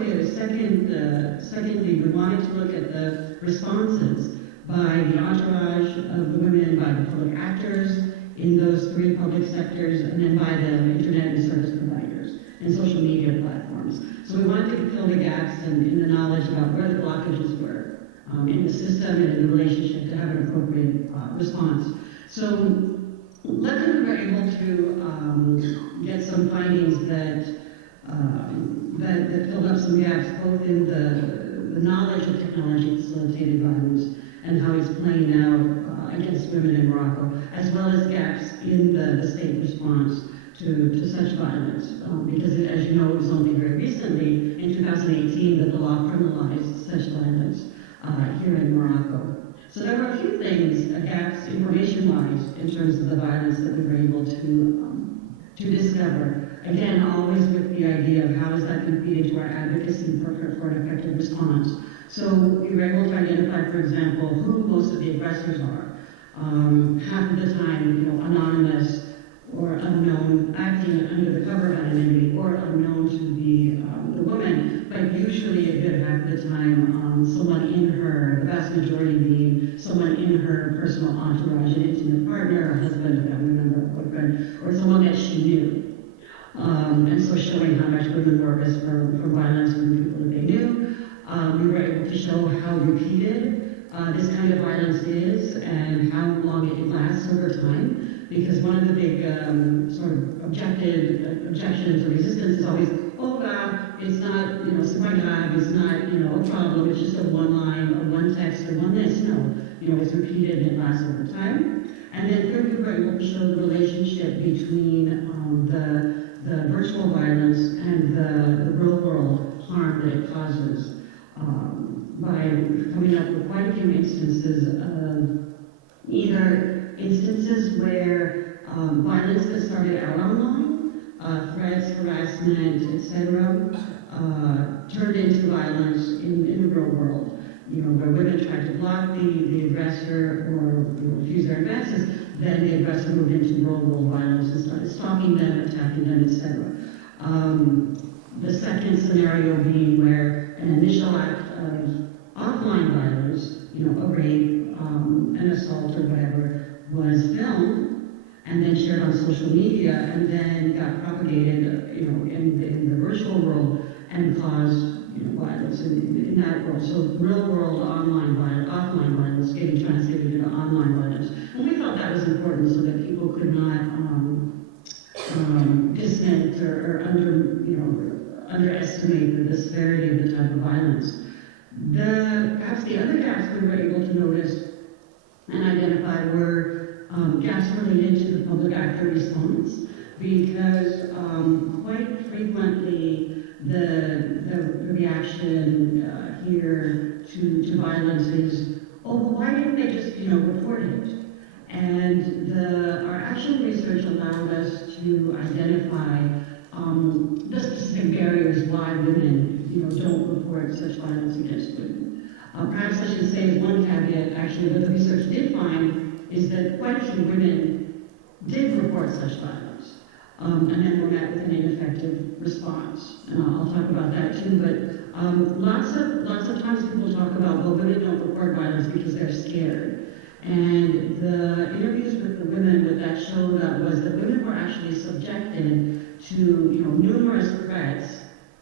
secondly, we wanted to look at the responses by the entourage of the women, by the public actors in those three public sectors, and then by the internet and service providers and social media platforms. So we wanted to fill the gaps in the knowledge about where the blockages were in the system and in the relationship to have an appropriate response. So luckily we were able to get some findings that filled up some gaps, both in the knowledge of technology-facilitated violence and how it's playing out against women in Morocco, as well as gaps in the state response to such violence. Because as you know, it was only very recently, in 2018, that the law criminalized such violence here in Morocco. So there were a few things, gaps information-wise, in terms of the violence that we were able to discover. Again, always with the idea of how is that going to feed into our advocacy for an effective response. So we were able to identify, for example, who most of the aggressors are. Half of the time, anonymous or unknown, acting under the cover of anonymity, or unknown to the woman, but usually a good half of the time, someone in her, the vast majority being someone in her personal entourage, an intimate partner, a husband, a family member, a boyfriend, or someone that she knew. And so showing how much women were at risk for violence from people that they knew. We were able to show how repeated this kind of violence is and how long it lasts over time. Because one of the big sort of objections or resistance is always, oh God, it's not, it's my God, it's not, a problem, it's just a one line, or one text, or one this. No, it's repeated and it lasts over time. And then third, we were able to show the relationship between the virtual violence and the real world harm that it causes by coming up with quite a few instances of either instances where violence that started out online, threats, harassment, etc., turned into violence in the real world. Where women tried to block the aggressor or refuse their advances, then the aggressor moved into real world violence and started stalking them, attacking them, etc. The second scenario being where an initial act of offline violence, a rape, an assault or whatever, was filmed and then shared on social media and then got propagated, in the virtual world and caused violence in that world. So real world offline violence getting translated into online violence. And we thought that was important so that people could not dismiss or underestimate the severity of the type of violence. Perhaps the other gaps we were able to notice and identify were gaps related to the public actor response, because quite frequently the reaction here to violence is, oh, well, why didn't they just, report it? And our actual research allowed us to identify the specific barriers why women, don't report such violence against women. Perhaps I should say as one caveat, actually, what the research did find is that quite a few women did report such violence. And then were met with an ineffective response. And I'll talk about that too, but lots of times people talk about, well, women don't report violence because they're scared. And the interviews with the women that showed up was that women were actually subjected to, numerous threats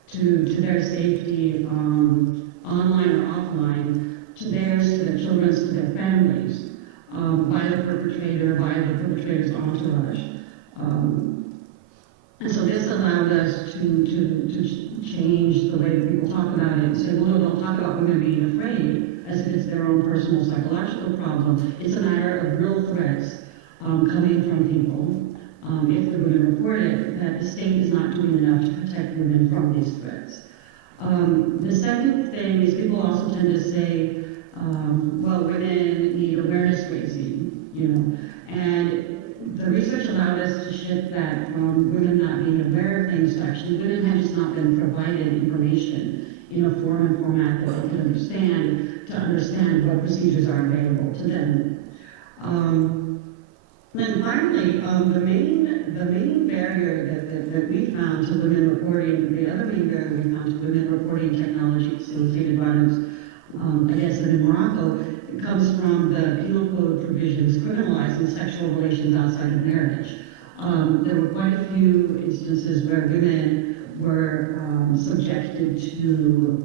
to their safety, online or offline, to theirs, to their children's, to their families, by the perpetrator, by the perpetrator's entourage. And so this allowed us to change the way that people talk about it and say, well, no, don't talk about women being afraid as if it's their own personal psychological problem. It's a matter of real threats coming from people, if the women report it, that the state is not doing enough to protect women from these threats. The second thing is people also tend to say, well, women need awareness raising, and the research allowed us to shift that from women not being aware of things to actually women have just not been provided information in a form and format that they can understand, to understand what procedures are available to them. Then finally, the main barrier that we found to women reporting, the other main barrier we found to women reporting technology-facilitated violence against them in Morocco, it comes from criminalized in sexual relations outside of marriage. There were quite a few instances where women were subjected to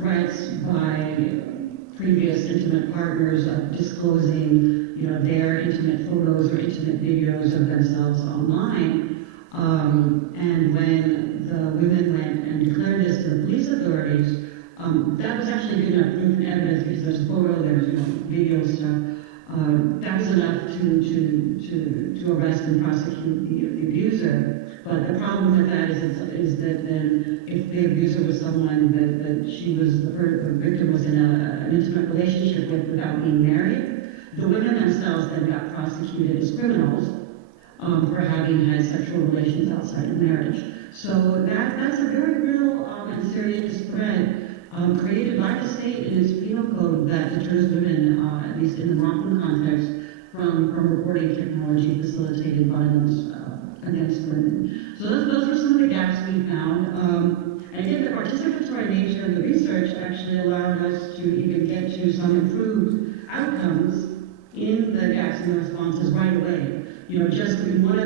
threats by previous intimate partners of disclosing, their intimate photos or intimate videos of themselves online. And when the women went and declared this to the police authorities, that was actually good enough proof and evidence because there's photo, there's video stuff. That was enough to arrest and prosecute the abuser. But the problem with that is that then if the abuser was someone that she was, the victim was in an intimate relationship with without being married, the women themselves then got prosecuted as criminals for having had sexual relations outside of marriage. So that's a very real and serious threat created by the state in its penal code that deters women, at least in the Moroccan context, from reporting technology-facilitated violence against women. So those were some of the gaps we found. And again, the participatory nature of the research actually allowed us to even get to some improved outcomes in the gaps in the responses right away. Just in one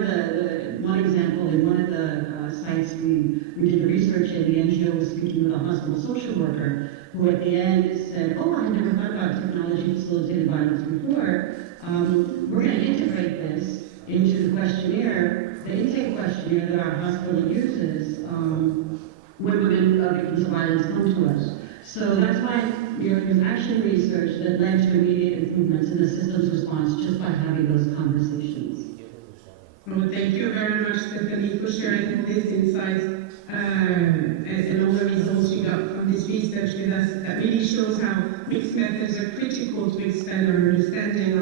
example, in one of the sites we did the research in, the NGO was speaking with a hospital social worker who at the end said, oh, I had never thought about technology-facilitated violence before. We're going to integrate this into the questionnaire, the intake questionnaire that our hospital uses when women victims of violence come to us. So that's why it was actually research that led to immediate improvements in the system's response just by having those conversations. Well, thank you very much, Stephanie, for sharing all these insights and all the results you got from this research with us. That really shows how mixed methods are critical to expand our understanding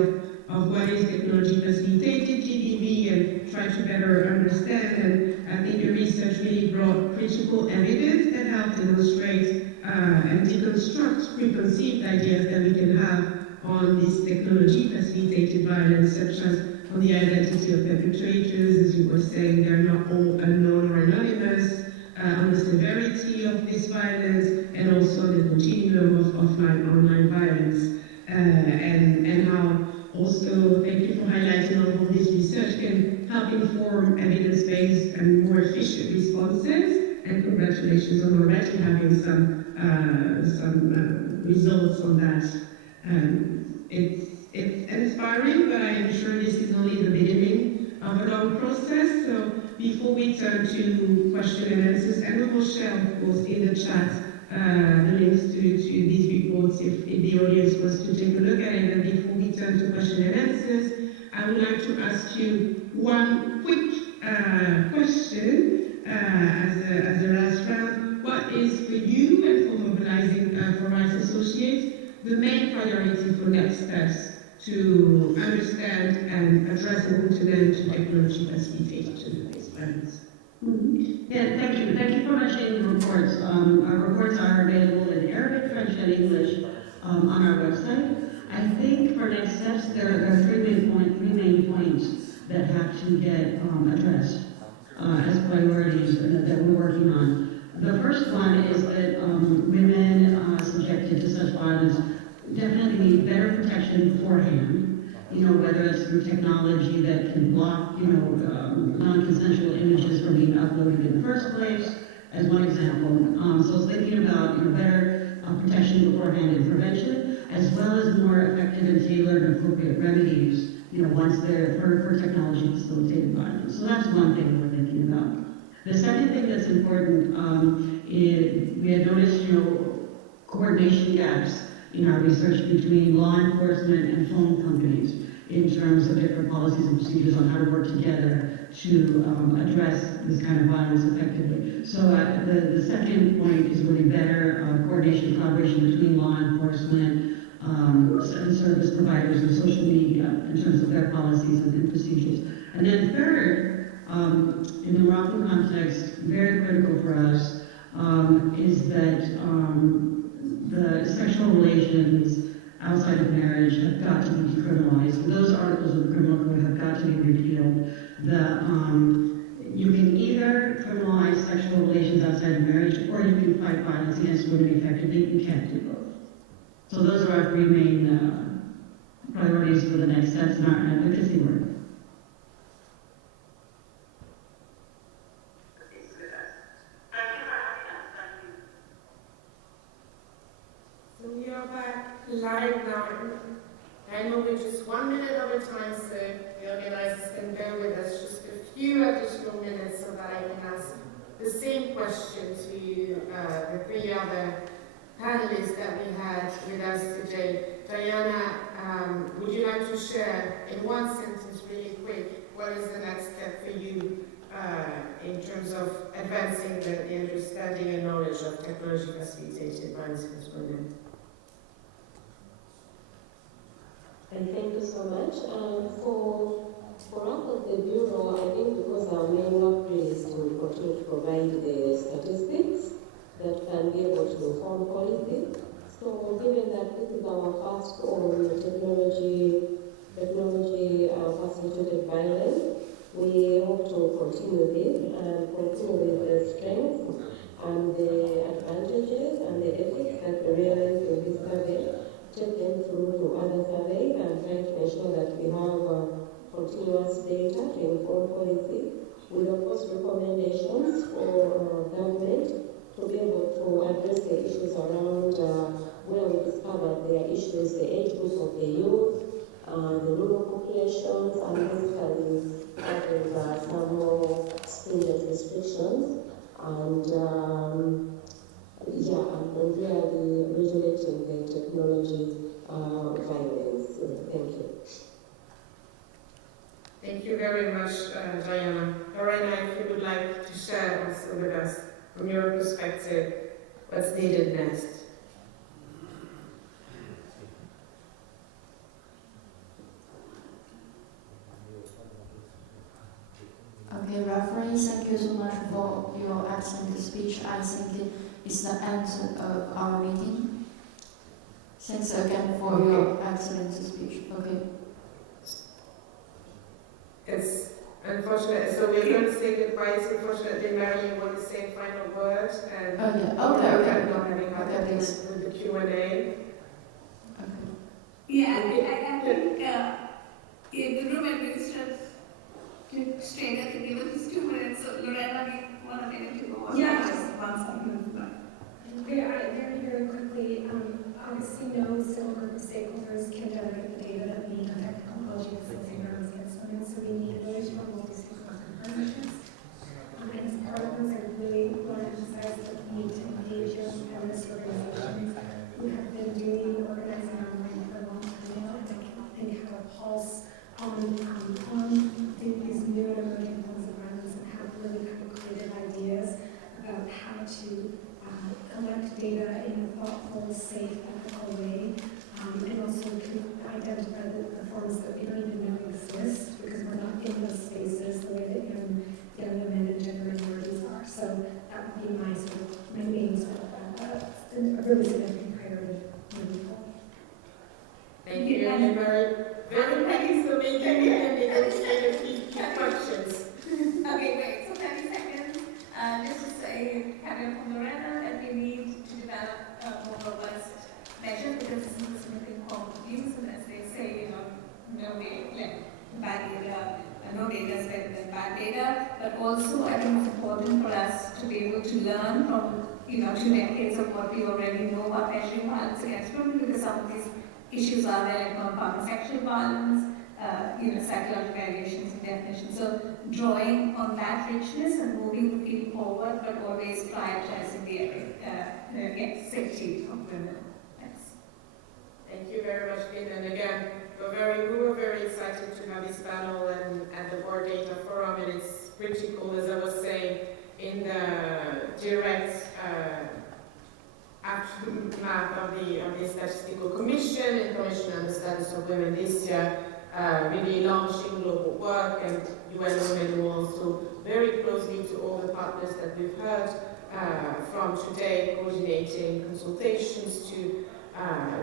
of what is technology-facilitated GDV and try to better understand. And I think the research really brought critical evidence that helped illustrate and deconstruct preconceived ideas that we can have on this technology-facilitated violence, such as on the identity of perpetrators, as you were saying, they're not all unknown or anonymous, on the severity of this violence, and also the continuum of offline-online violence, and how also, thank you for highlighting all of this research can help inform evidence-based and more efficient responses, and congratulations on already having some results on that. It's inspiring, but I am sure this is only the beginning of a long process. So before we turn to question and answers, and we will share, of course, in the chat the links to these reports if the audience was to take a look at it. And before we turn to question and answers, I would like to ask you one quick question as a last round. What is for you and for mobilizing for Rights Associates the main priority for next steps to understand and address and put an end to technology-facilitated gender-based violence? Yeah, thank you. Thank you for mentioning the reports. Our reports are available in Arabic, French, and English on our website. I think for next steps, there are three main points that have to get addressed as priorities that we're working on. The first one is that women subjected to such violence definitely need better protection beforehand. Whether it's through technology that can block, non-consensual images from being uploaded in the first place, as one example. So thinking about better protection beforehand and prevention, as well as more effective and tailored and appropriate remedies, once they're for technology-facilitated violence. So that's one thing we're thinking about. The second thing that's important is we had noticed, coordination gaps in our research between law enforcement and phone companies in terms of different policies and procedures on how to work together to address this kind of violence effectively. So the second point is really better coordination and collaboration between law enforcement and service providers and social media in terms of their policies and procedures. And then third, in the Moroccan context, very critical for us is that the sexual relations outside of marriage have got to be decriminalized. Those articles of the criminal code have got to be repealed. You can either criminalize sexual relations outside of marriage, or you can fight violence against women effectively. You can't do both. So those are our three main priorities for the next steps in our advocacy work. So we are back live now. I know we're just 1 minute of a time, so the organizers can bear with us just a few additional minutes so that I can ask the same question to the three other panelists that we had with us today. Diana, would you like to share in one sentence really quick, what is the next step for you in terms of advancing the understanding and knowledge of technology-facilitated violence against women? And thank you so much. For us as the Bureau, I think because our main work really is to continue to provide the statistics that can be able to inform policy. So given that this is our first on technology-facilitated violence, we hope to continue this and continue with the strengths and the advantages and the ethics that we realize in this survey, take them through to other surveys and try to ensure that we have continuous data to inform policy, with of course recommendations for government to be able to address the issues around where we discovered there are issues, the age group of the youth, the rural populations, and basically having some more stringent restrictions and and really regulating the technology violence. Thank you. Thank you very much, Diana. Lorena, if you would like to share also with us, from your perspective, what's needed next? Okay, referee, thank you so much for your excellent speech. I think it's the end of our meeting. Thanks again for your excellent speech. Okay. It's unfortunate, so we're going to say goodbye. So unfortunately, Mary, you want to say a final word? And Okay. With the Q&A. Okay. Yeah, I think if the room administrators straight to give us 2 minutes, so Lorena, we want to make it go on. Yeah, just 1 second. Very quickly, obviously no single group of stakeholders can delegate the data that we need on technology-facilitated violence against women, so we need really strong multi-stakeholder partnerships. And as part of this, I really want to emphasize that we need to engage with feminist organizations who have been doing organizing online for a long time now, and have a pulse on these new and emerging forms of violence and have really kind of creative ideas about how to collect data in a thoughtful, safe, ethical way, and also to identify the forms that we don't even know exist because we're not in those spaces the way that young women and gender minorities are. So that would be my main a really significant priority moving forward. Thank you, and very nice to meet you and negotiate a few questions. Okay, great. So 30 seconds. Just to say, carry from Lorena, that we need to develop more robust measures because this is a significant problem of use, and as they say, bad data, no data is better than bad data, but also I think it's important for us to be able to learn from 2 decades of what we already know about measuring violence against women, because some of these issues are there, like non-partner sexual violence, psychological variations and definitions. So drawing on that richness and moving the field forward, but always prioritizing the safety of women. Thanks. Thank you very much, Lynn. And again, we were very excited to have this panel and the World Data Forum, and it's pretty cool, as I was saying, in the direct aftermath of the Statistical Commission and Commission on the Status of Women this year, really launching global work, and UN Women will also very closely to all the partners that we've heard from today, coordinating consultations to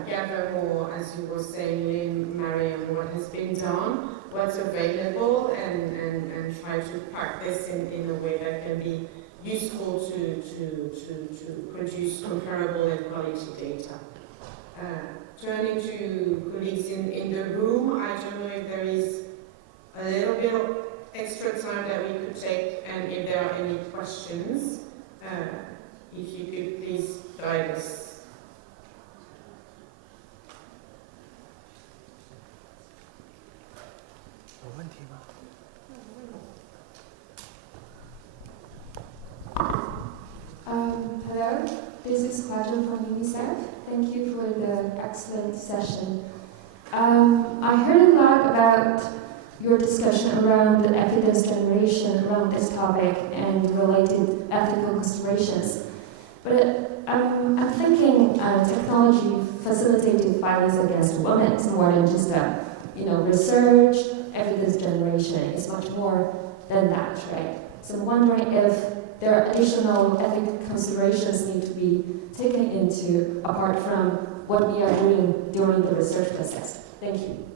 gather more, as you were saying, Lynn, Mariam, what has been done, what's available, and try to pack this in a way that can be useful to produce comparable and quality data. turning to colleagues in the room, I don't know if there is a little bit of extra time that we could take, and if there are any questions, if you could please guide us. Hello, this is Claudia from UNICEF. Thank you for the excellent session. I heard a lot about your discussion around the evidence generation around this topic and related ethical considerations. But I'm thinking technology-facilitated violence against women is more than just research, evidence generation. It's much more than that, right? So I'm wondering if there are additional ethical considerations need to be taken into apart from what we are doing during the research process. Thank you.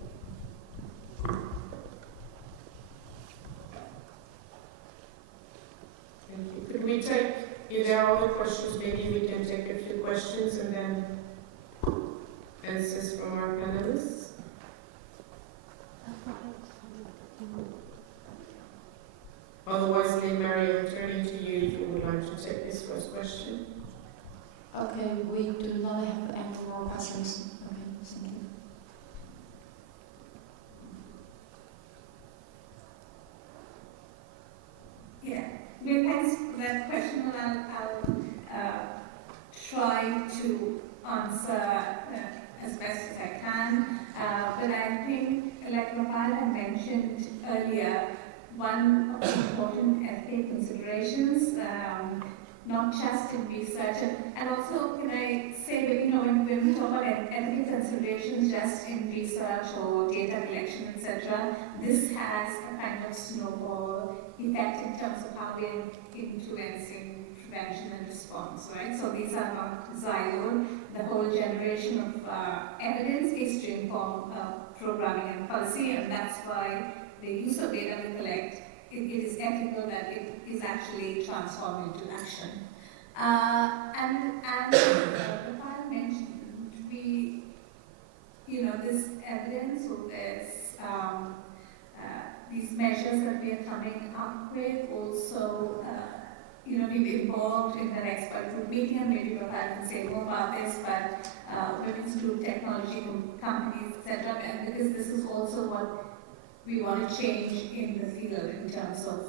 Thank you. Could we take, if there are other questions, maybe we can take a few questions and then answers from our panelists? Otherwise, Mary, I'm turning to you if you would like to take this first question. Okay, we do not have any more questions. Okay, thank you. Yeah, thanks for that question. I'll try to answer as best as I can. But I think, like Raphael had mentioned earlier, one of the important ethical considerations, not just in research, and also can I say that, when we talk about ethical considerations just in research or data collection, etc., this has a kind of snowball effect in terms of how we're influencing prevention and response, right? So these are not siloed. The whole generation of evidence is to inform programming and policy, and that's why the use of data we collect, it is ethical that it is actually transformed into action. And the panel mentioned, this evidence or this, these measures that we are coming up with also, we've involved in an expert group meeting, and maybe Raphael can say more about this, but women's group technology companies, etc., and because this is also what we want to change in the field in terms of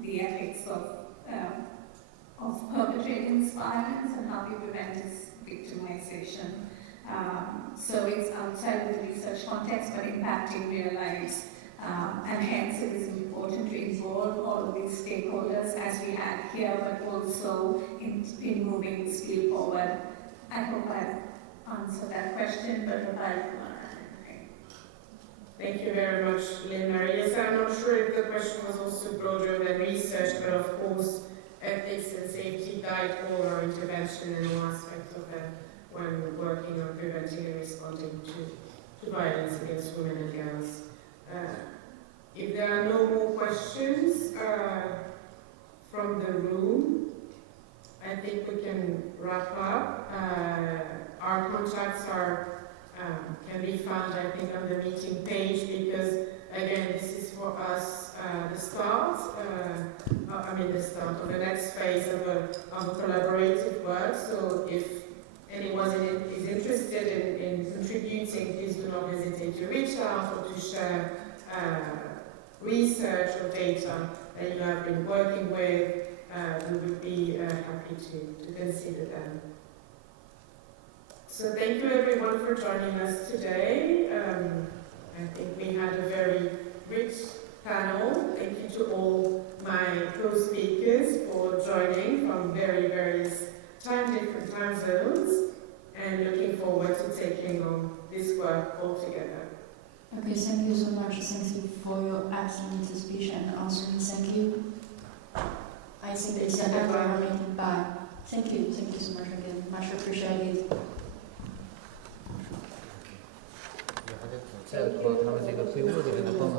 the ethics of perpetrating violence and how we prevent this victimization. So it's outside of the research context, but impacting real lives. And hence it is important to involve all of these stakeholders as we had here, but also in moving this field forward. I hope I've answered that question, but Thank you very much, Lynn-Marie. Yes, I'm not sure if the question was also broader than research, but of course, ethics and safety guide all our intervention and all aspects of that when working on preventing and responding to violence against women and girls. If there are no more questions from the room, I think we can wrap up. Our contacts can be found, I think, on the meeting page, because again, this is for us the start of the next phase of a collaborative work. So if anyone is interested in contributing, please do not hesitate to reach out or to share research or data that you have been working with. We would be happy to consider them. So thank you everyone for joining us today. I think we had a very rich panel. Thank you to all my co-speakers for joining from various different time zones, and looking forward to taking on this work all together. Okay, thank you so much. Thank you for your excellent speech and answering. Thank you. I think it's an hour meeting by. Thank you so much again. Much appreciated. 他们这个推过的这个方法。